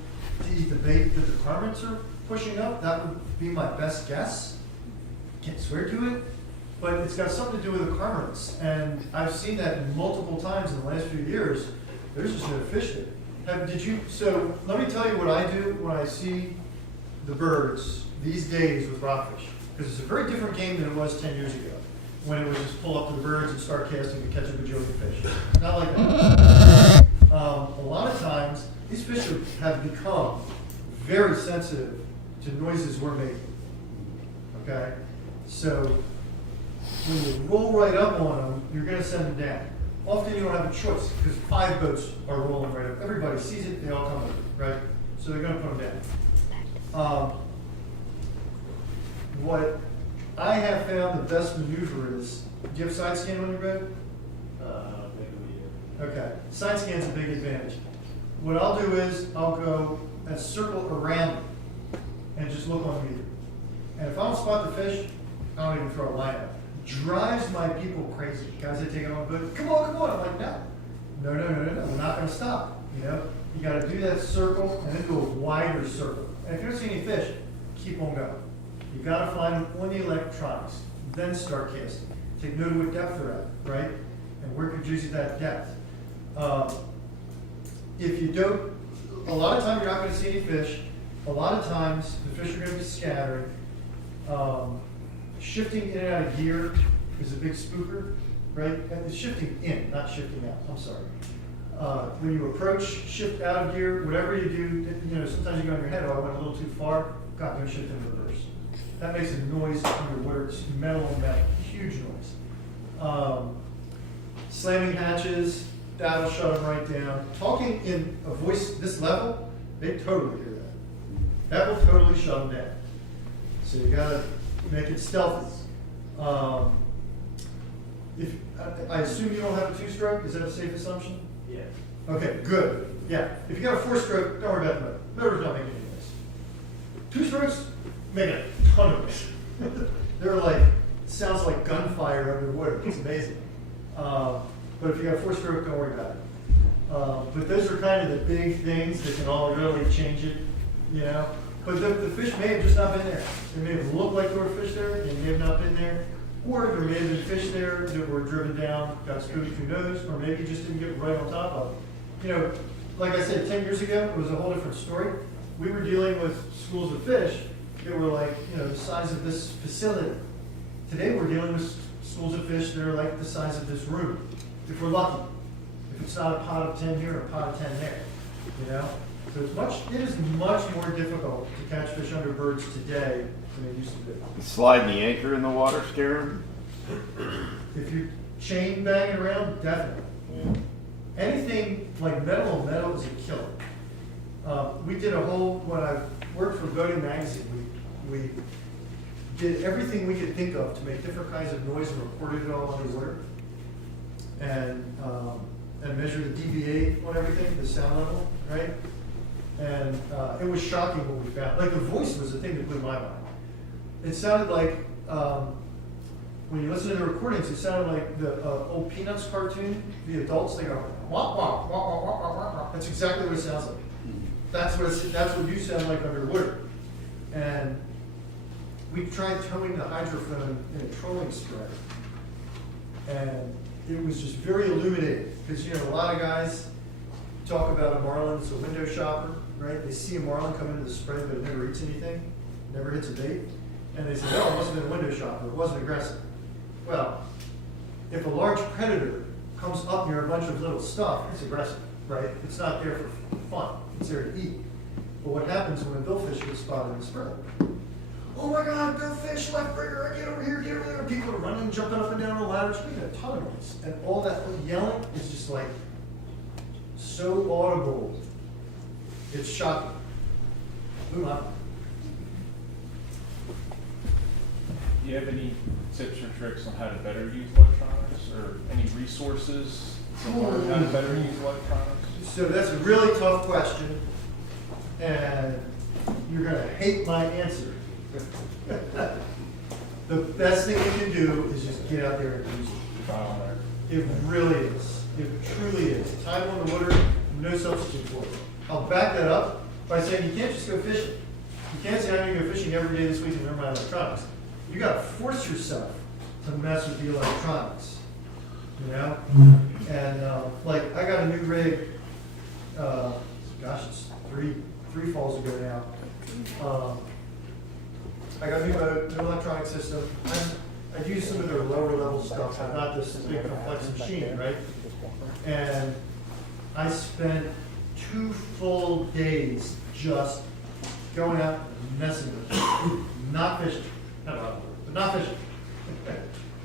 to eat the bait that the cormorants are pushing up. That would be my best guess. Can't swear to it, but it's got something to do with the cormorants. And I've seen that multiple times in the last few years. There's just no fish there. So let me tell you what I do when I see the birds these days with rockfish. Because it's a very different game than it was 10 years ago, when it was just pull up to the birds and start casting and catch a bajillion fish. Not like that. A lot of times, these fish have become very sensitive to noises we're making. Okay? So when you roll right up on them, you're going to send them down. Often you don't have a choice because 5 boats are rolling right up. Everybody sees it, they all come over, right? So they're going to put them down. What I have found the best maneuver is, do you have side scan on your boat? Okay, side scan's a big advantage. What I'll do is I'll go and circle around them and just look on the meter. And if I don't spot the fish, I don't even throw a line out. Drives my people crazy. Guys that take it on the boat, come on. I'm like, no, we're not going to stop. You know, you got to do that circle and then do a wider circle. And if you don't see any fish, keep on going. You got to find them on the electronics, then start casting. Take note of what depth they're at, right? And work your jigs at that depth. If you don't, a lot of times you're not going to see any fish. A lot of times the fish are going to be scattering. Shifting in and out of gear is a big spooker, right? And it's shifting in, not shifting out. I'm sorry. When you approach, shift out of gear, whatever you do, you know, sometimes you go in your head, oh, I went a little too far, got to shift in reverse. That makes a noise underwater. It's metal on metal, huge noise. Slamming hatches, that'll shut them right down. Talking in a voice this level, they totally hear that. That will totally shut them down. So you gotta make it stealthy. If I assume you don't have a 2-stroke, is that a safe assumption? Yeah. Okay, good. Yeah. If you got a 4-stroke, don't worry about the motor. Motor's not making any noise. 2 strokes make a ton of noise. They're like, sounds like gunfire underwater. It's amazing. But if you got a 4-stroke, don't worry about it. But those are kind of the big things that can all really change it, you know. But the fish may have just not been there. They may have looked like there were fish there, and may have not been there. Or there may have been fish there that were driven down, got spooked, who knows, or maybe just didn't get right on top of it. You know, like I said, 10 years ago, it was a whole different story. We were dealing with schools of fish that were like, you know, the size of this facility. Today we're dealing with schools of fish that are like the size of this room, if we're lucky. If it's not a pot of 10 here or a pot of 10 there, you know? So it is much more difficult to catch fish under birds today than it used to be. Sliding the anchor in the water scare them? If you're chain banging around, definitely. Anything like metal on metal is a killer. We did a whole, when I worked for Boating Magazine, we did everything we could think of to make different kinds of noise and recorded it all underwater. And and measure the dBA on everything, the sound level, right? And it was shocking what we found. Like the voice was the thing that blew my mind. It sounded like, when you listen to the recordings, it sounded like the old Peanuts cartoon. The adults, they go, wah, wah, wah, wah, wah, wah, wah. That's exactly what it sounds like. That's what you sound like underwater. And we tried towing the hydrophone in a trolling spread. And it was just very illuminating, because you know, a lot of guys talk about a marlin as a window shopper, right? They see a marlin come into the spread, but it never eats anything, never hits a bait. And they say, oh, it must have been a window shopper, it wasn't aggressive. Well, if a large predator comes up near a bunch of little stuff, it's aggressive, right? It's not there for fun, it's there to eat. But what happens when a billfish gets spotted in the spread? Oh my God, billfish, left rigger, get over here, get over there. People are running, jumping up and down the ladders, making a ton of noise. And all that yelling is just like so audible. It's shocking. Move on. Do you have any tips or tricks on how to better use electronics, or any resources to learn how to better use electronics? So that's a really tough question, and you're gonna hate my answer. The best thing you can do is just get out there and use it. It really is. It truly is. Time on the water, no substitute for it. I'll back that up by saying you can't just go fishing. You can't say I'm gonna go fishing every day this week and learn my electronics. You gotta force yourself to mess with the electronics, you know? And like I got a new rig, gosh, it's three falls ago now. I got a new boat, new electronic system. I use some of their lower level stuff, but not this big complex machine, right? And I spent 2 full days just going out and messing with it. Not fishing, not out, but not fishing.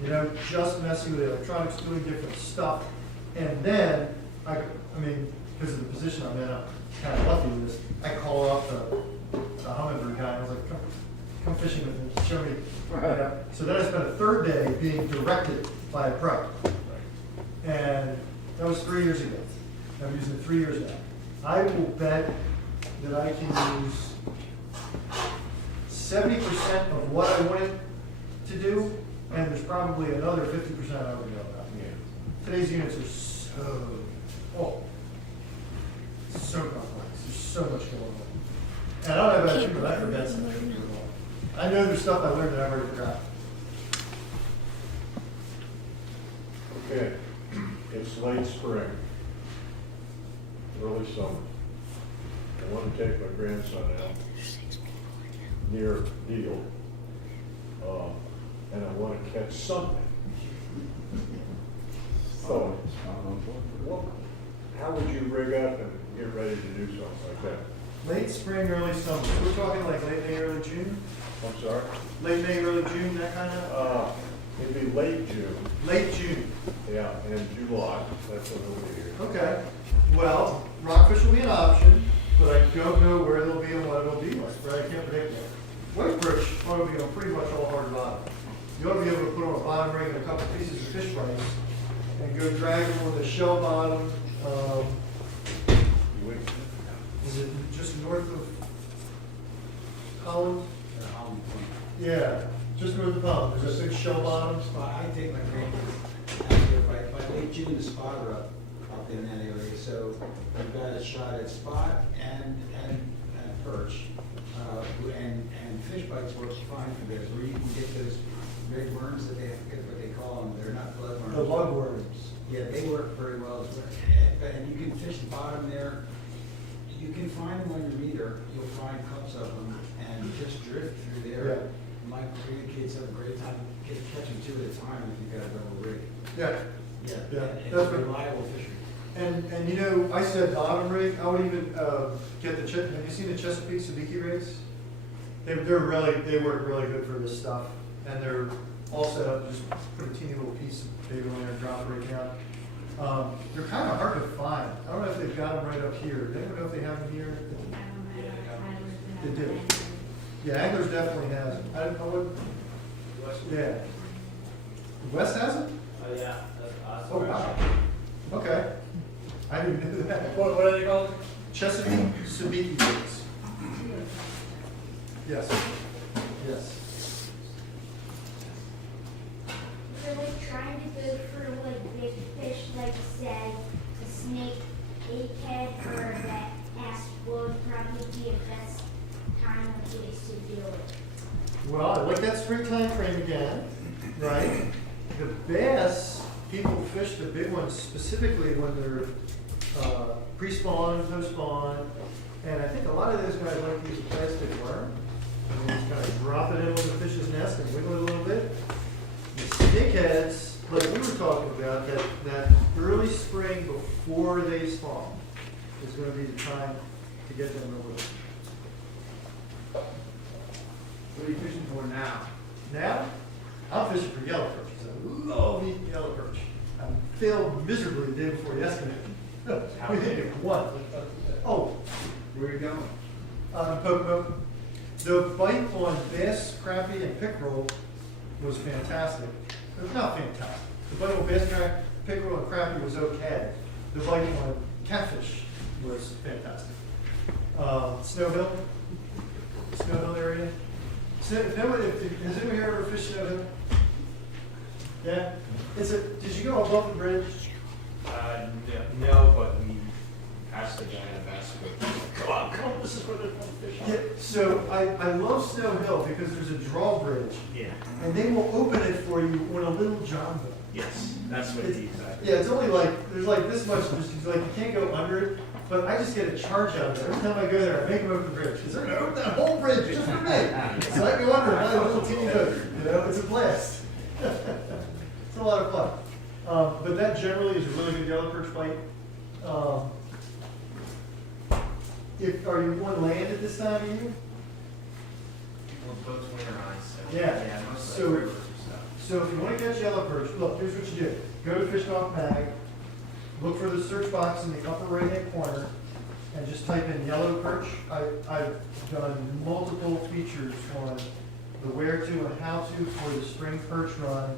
You know, just messing with the electronics, doing different stuff. And then, I mean, because of the position I'm in, I'm kind of lucky with this. I call up the hummingbird guy, and I was like, come fishing with me, show me. You know? So then I spent a 3rd day being directed by a pro. And that was 3 years ago. I'm using it 3 years now. I will bet that I can use 70% of what I wanted to do, and there's probably another 50% I don't know about. Today's units are so complex. There's so much going on. And I don't know about you, but I forget something. I know there's stuff I learned that I already forgot. Okay, it's late spring, early summer. I want to take my grandson out near Deal, and I want to catch something. So, how would you rig up and get ready to do something like that? Late spring, early summer. We're talking like late May, early June? I'm sorry? Late May, early June, that kind of? It'd be late June. Late June. Yeah, and July, that's when it'll be here. Okay. Well, rockfish will be an option, but I don't know where they'll be and what it'll be like, right? I can't predict that. White perch ought to be on pretty much all hard bottom. You ought to be able to put on a bottom ring and a couple pieces of fish bites and go drag them on the shell bottom. Is it just north of Holland? Yeah, just north of Holland. There's a big shell bottom. I take my grandkids out there by late June, the spot are up in that area. So I've got a shot at spot and perch. And fish bites works fine for this, where you can get those red worms that they forget what they call them. They're not blood worms. The lug worms. Yeah, they work very well as well. And you can fish the bottom there. You can find them on your reader. You'll find cups of them and just drift through there. Yeah. My grandkids have a great time catching 2 at a time if you've got a double rig. Yeah. Yeah. Yeah. And That's it's right. reliable fishery. And you know, I said bottom rig. I would even get the have you seen the Chesapeake Sabiki rigs? They work really good for this stuff, and they're all set up. Just put a teeny little piece of bait on there and drop it right down. They're kind of hard to find. I don't know if they've got them right up here. They don't know if they have them here. They do. Yeah, Anglers definitely has them. I don't know what. Yeah. The West has them? Oh, yeah, that's awesome. Oh, wow. Okay. I didn't know that. What are they called? Chesapeake baits. Yes. Yes. They're like trying to go for like big fish, like say a snake, egghead, or that ass would probably be the best time and place to do it. Well, I like that springtime frame again, right? The bass, people fish the big ones specifically when they're pre-spawn and post-spawn. And I think a lot of those guys like to use a plastic worm. And just kind of drop it in with the fish's nest and wiggle it a little bit. The snakeheads, like we were talking about, that early spring before they spawn is going to be the time to get them over there. What are you fishing for now? Now, I'm fishing for yellow perch. I love eating yellow perch. I failed miserably the day before yesterday. We didn't get one. Oh, Where are you going? Pocono. The bite on bass, crappie, and pickerel was fantastic. It was not fantastic. The bite on bass, pickerel, and crappie was okay. The bite on catfish was fantastic. Snow Hill area. Has anyone here ever fished Snow Hill? Yeah? Did you go above the bridge? No, but we asked the guy in the basket. Come on, this is where they're going to fish. Yeah, so I love Snow Hill because there's a drawbridge. Yeah. And they will open it for you on a little john boat. Yes, that's what he said. Yeah, it's only like, there's like this much, like you can't go under it, but I just get a charge out of it. Every time I go there, I make them open the bridge, because they're gonna open that whole bridge just for me. So I go under and buy a little teeny boat, you know, it's a blast. It's a lot of fun. But that generally is a really good yellow perch bite. Are you on land at this time of year? Well, boats winterize, so. Yeah. Most So- of the rivers and stuff. So if you want to catch yellow perch, look, here's what you do. Go to FishTalk Mag, look for the search box in the upper right-hand corner, and just type in yellow perch. I've done multiple features on the where to and how to for the spring perch run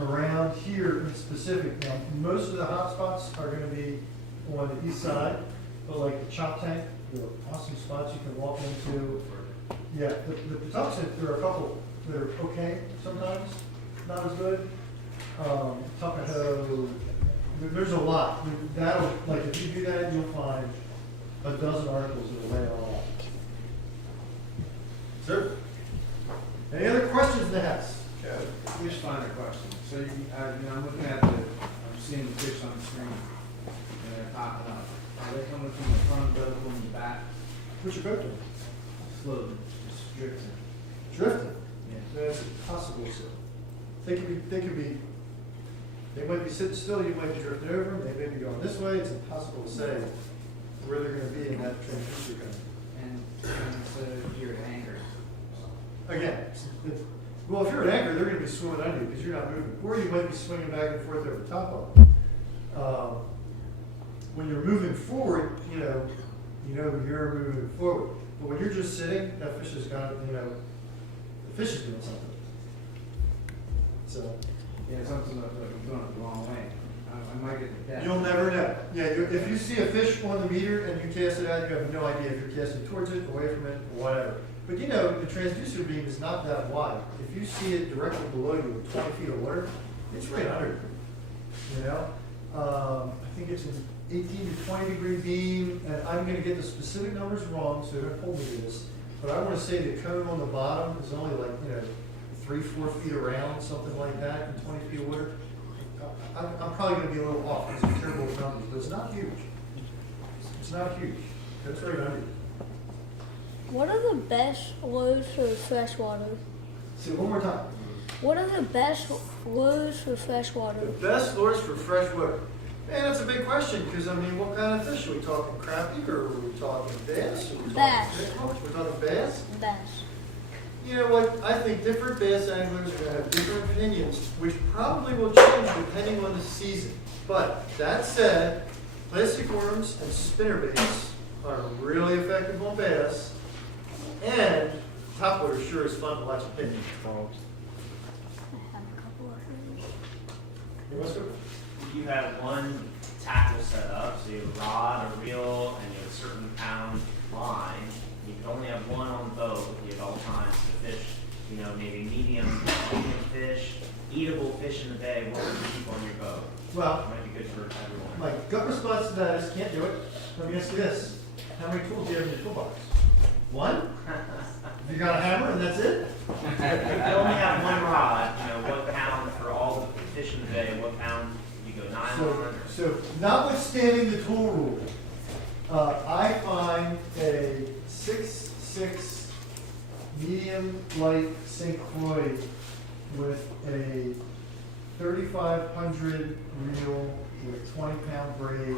around here in specific. Now, most of the hot spots are going to be on the east side, but like the chop tank, there are awesome spots you can walk into. Yeah, the Patuxent, there are a couple that are okay sometimes, not as good. Tuckahoe, there's a lot. That'll, like, if you do that, you'll find a dozen articles that will lay it all out. Sir? Any other questions in the house? Just final question. So I'm looking at I'm seeing the fish on the screen, and they're popping up. Are they coming from the front, boat, from the back? What's your boat doing? Slowly, just drifting. Drifting? Yeah. That's impossible, so. They might be sitting still, you might be drifting over them, they may be going this way, it's impossible to say where they're gonna be in that transition. And so you're at anchor. Again, well, if you're an anchor, they're gonna be swimming under you, because you're not moving, or you might be swinging back and forth over top of them. When you're moving forward, you know you're moving forward, but when you're just sitting, that fish has got, the fish is doing something. So. Yeah, something like I'm going the wrong way. I might get the depth. You'll never know. Yeah, if you see a fish on the meter and you cast it out, you have no idea if you're casting towards it, away from it, or whatever. But the transducer beam is not that wide. If you see it directly below you with 20 feet of water, it's right under you. I think it's an 18 to 20 degree beam, and I'm going to get the specific numbers wrong, so don't hold me to this. But I want to say the cone on the bottom is only like 3-4 feet around, something like that, and 20 feet of water. I'm probably going to be a little off. It's a terrible numbers, but it's not huge. It's not huge. That's right under. What are the best lures for freshwater? Say it one more time. What are the best lures for freshwater? The best lures for freshwater. Man, that's a big question, because what kind of fish? Are we talking crappie, or are we talking bass? Bass. We're talking bass? Bass. You know what? I think different bass anglers are going to have different opinions, which probably will change depending on the season. But that said, plastic worms and spinnerbaits are really effective on bass, and topwater sure is fun to watch a picnic. I have a couple of things. You want to go? if you have one tackle set up, so you have a rod, a reel, and you have a certain pound line, you can only have one on the boat with you at all times to fish, you know, maybe medium fish, eatable fish in the bay, what would you keep on your boat? Well, Might be good for everyone. my gut response to that is can't do it. Let me ask you this. How many tools do you have in your toolbox? One? You got a hammer and that's it? If you only have one rod, you know, what pound for all the fish in the bay, what pound you go nylon? So notwithstanding the tool rule, I find a 6'6" medium light St. Croix with a 3,500 reel with 20-pound braid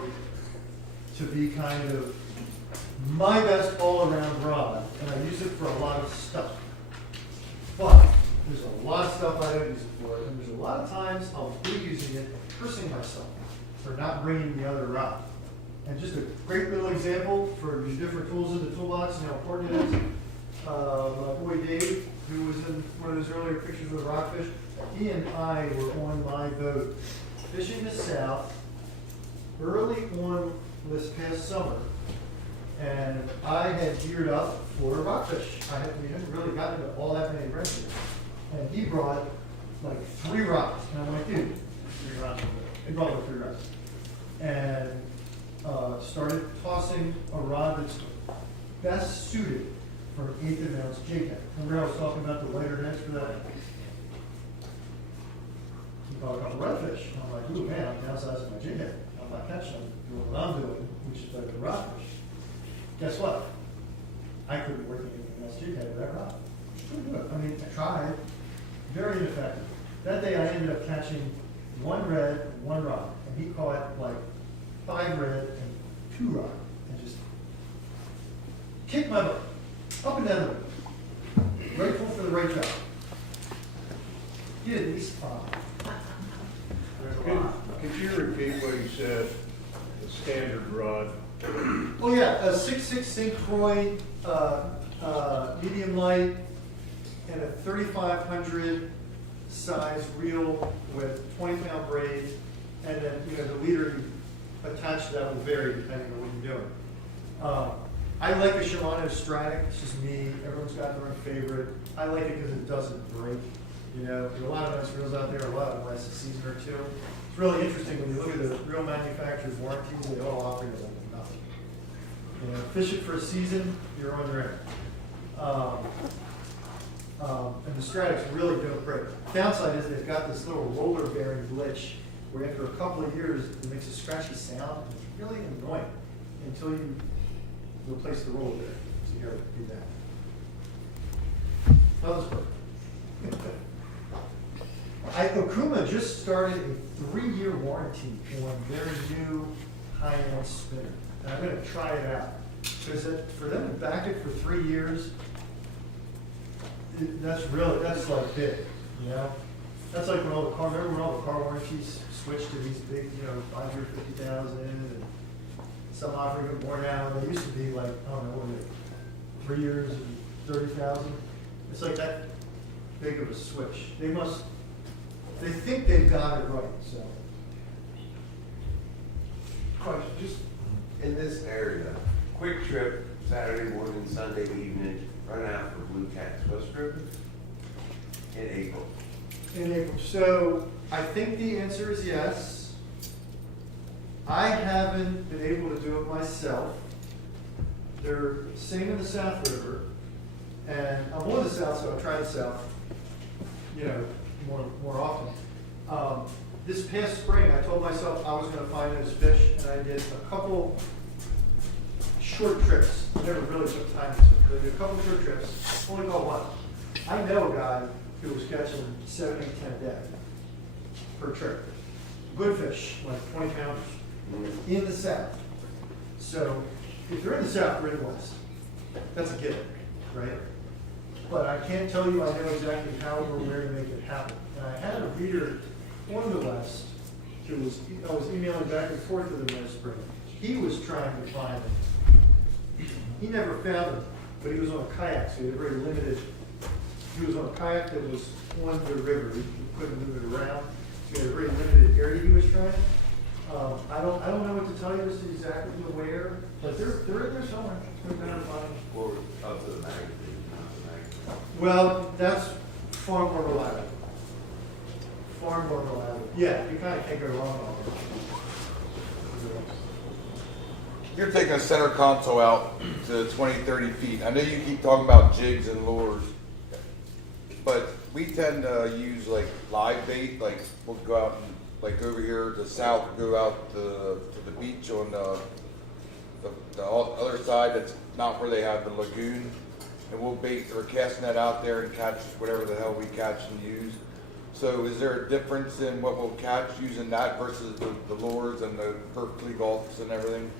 to be kind of my best all-around rod, and I use it for a lot of stuff. But there's a lot of stuff I don't use it for, and there's a lot of times I'll be using it and cursing myself for not bringing the other rod. And just a great little example for the different tools in the toolbox and how important it is. My boy Dave, who was in one of those earlier pictures with Rockfish, he and I were on my boat fishing the south early on this past summer. And I had geared up for Rockfish. We hadn't really gotten into all that many wrenches. And he brought like 3 rods. And I'm like, dude, 3 rods. He brought like 3 rods. And started tossing a rod that's best suited for an 1/8 ounce jig head. Remember I was talking about the lighter nets for that? He caught a couple redfish. And I'm like, ooh man, I'm downsizing my jig head. I'm not catching them. Doing what I'm doing, which is like the rockfish. Guess what? I couldn't work anything else jig head with that rod. Couldn't do it. I mean, I tried. Very ineffective. That day I ended up catching 1 red and 1 rod. And he caught like 5 red and 2 rod. And just kicked my butt. Up and down the way. Grateful for the right job. He did at least 5. There's a lot. Could you repeat what you said, the standard rod? Oh yeah, a 6'6" St. Croix, medium light, and a 3,500 size reel with 20-pound braid, and then the leader you attach to that will vary depending on what you're doing. I like a Shimano Stratic. It's just me. Everyone's got their own favorite. I like it because it doesn't break. There are a lot of nice reels out there. A lot of them last a season or 2. It's really interesting when you look at the real manufacturer's warranties. They all operate like nothing. Fish it for a season, you're on your own. And the Stratics really don't break. The downside is they've got this little roller bearing glitch where after a couple of years it makes a scratchy sound. And it's really annoying until you replace the roller bearing. So you gotta do that. How's this work? Okuma just started a 3-year warranty on their new high-end spinner. And I'm going to try it out. Because for them to back it for 3 years, that's like big, That's like when remember when all the car warranties switched to these big, 550,000 and some offering it more now. They used to be like, I don't know, what are they, 3 years and 30,000. It's like that big of a switch. They think they've got it right, so. Question, just in this area, quick trip, Saturday morning, Sunday evening, run out for blue cats. What's driven? In April. In April. So I think the answer is yes. I haven't been able to do it myself. They're same in the South River, and I'm on the South, so I try the South, more often. This past spring, I told myself I was going to find those fish, and I did a couple short trips. I never really took time to do it, but I did a couple short trips, only caught 1. I know a guy who was catching 7, 8, 10 a day per trip. Good fish, like 20 pounders, in the South. So if you're in the South, you're in the West. That's a given, right? But I can't tell you I know exactly how or where to make it happen. And I had a reader on the West who I was emailing back and forth with him last spring. He was trying to find them. He never found them, but he was on a kayak, so he had very limited. He was on a kayak that was on the river. He couldn't move it around. So he had a very limited area he was trying. I don't know what to tell you as to exactly where, but they're in there somewhere. It's been kind of fun. Or up to the magazine, not the magazine. Well, that's far more reliable. Far more reliable. Yeah, you kind of can't go wrong on it. You're taking a center console out to 20, 30 feet. I know you keep talking about jigs and lures, but we tend to use like live bait. Like we'll go out and like over here to the south, go out to the beach on the other side that's not where they have the lagoon, and we'll bait or cast net out there and catch whatever the hell we catch and use. So is there a difference in what we'll catch using that versus the lures and the Berkeley gulfs and everything?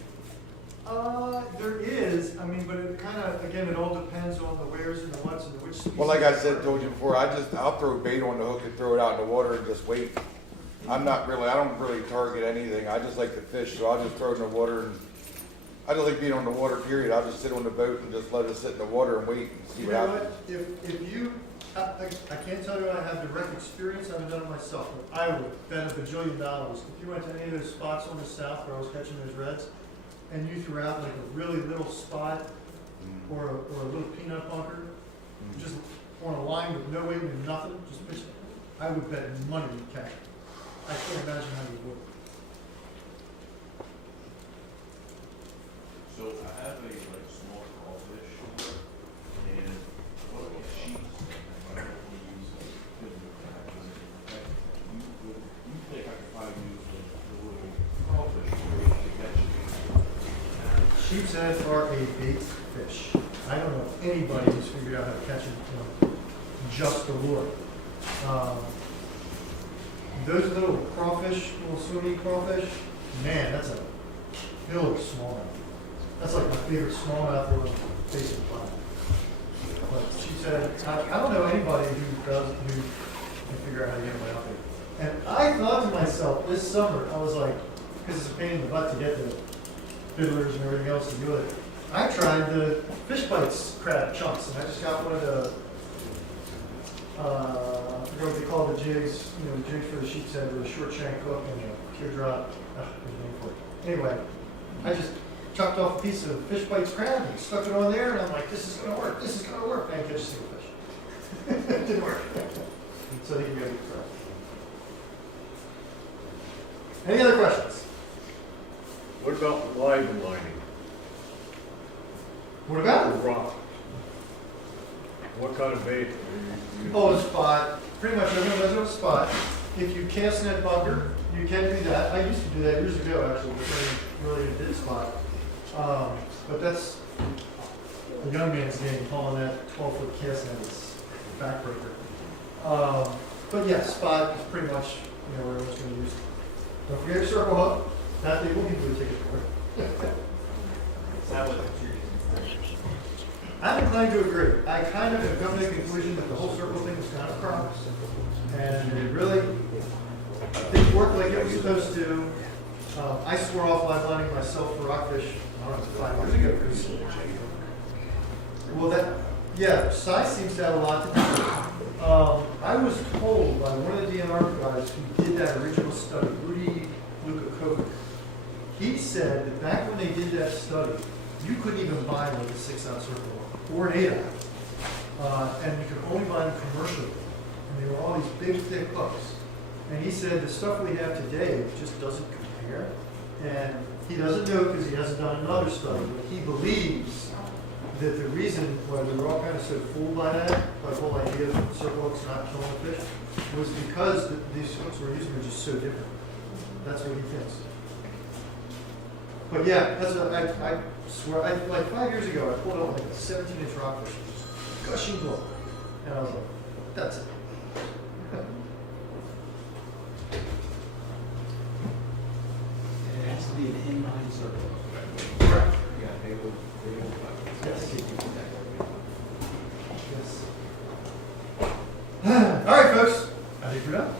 There is, I mean, but it kind of, again, it all depends on the wheres and the whats and the which species. Well, like I told you before, I'll throw bait on the hook and throw it out in the water and just wait. I don't really target anything. I just like to fish, so I'll just throw it in the water and I just like being on the water, period. I'll just sit on the boat and just let it sit in the water and wait and see You what know happens. what, if you, I can't tell you I have direct experience, I haven't done it myself, but I would bet $1 bajillion. If you went to any of those spots on the south where I was catching those reds, and you threw out like a really little spot or a little peanut bunker, just on a line with no weight and nothing, just fish it, I would bet money you'd catch it. I can't imagine how you would. So I have a like small crawfish, and what are the sheets? I don't want to use you think I could probably use the little crawfish to catch it? Sheep's heads are a bait fish. I don't know if anybody has figured out how to catch it on just the lure. Those little crawfish, little swimming crawfish, man, that's a killer smallmouth. That's like my favorite smallmouth on the face of the planet. But sheep's head, I don't know anybody who can figure out how to get them out there. And I thought to myself this summer, I was like, because it's a pain in the butt to get the fiddlers and everything else to do it. I tried the fish bites crab chunks, and I just got one of the, I forget what they call the jigs, the jigs for the sheep's head with a short shank hook and a teardrop. There's a name for it. Anyway, I just chopped off a piece of fish bites crab and stuck it on there, and I'm like, this is gonna work, this is gonna work. I didn't catch a single fish. It didn't work. So they can go eat crab. Any other questions? What about live lining? What about it? Rock. What kind of bait are you using? Oh, a spot. Pretty much everyone knows what a spot. If you cast net bunker, you can do that. I used to do that years ago, actually, before I really did spot. But that's a young man's game, calling that 12-foot cast net is a backbreaker. But yeah, spot is pretty much where everyone's going to use it. Don't forget your circle hook. That they will give you a ticket for. Is that what you're using? I'm inclined to agree. I kind of have come to the conclusion that the whole circle thing was kind of crap. And it really didn't work like it was supposed to. I swore off live lining myself for Rockfish, I don't know, 5 years ago. Well, yeah, size seems to have a lot to do with it. I was told by one of the DNR guys who did that original study, Rudy Lukakovic, he said that back when they did that study, you couldn't even buy like a 6-ounce circle or an 8-ounce. And you could only buy them commercially. And they were all these big, thick hooks. And he said the stuff we have today just doesn't compare. And he doesn't know because he hasn't done another study, but he believes that the reason why we were all kind of so fooled by that, by the whole idea of circle hooks not killing the fish, was because these hooks we're using are just so different. That's what he thinks. But yeah, I swear, like 5 years ago, I pulled out like a 17-inch rockfish, just gushing blood. And I was like, that's it. It has to be an inline circle. Correct. Yeah, they will. Yes. Yes. All right, folks. I think we're done.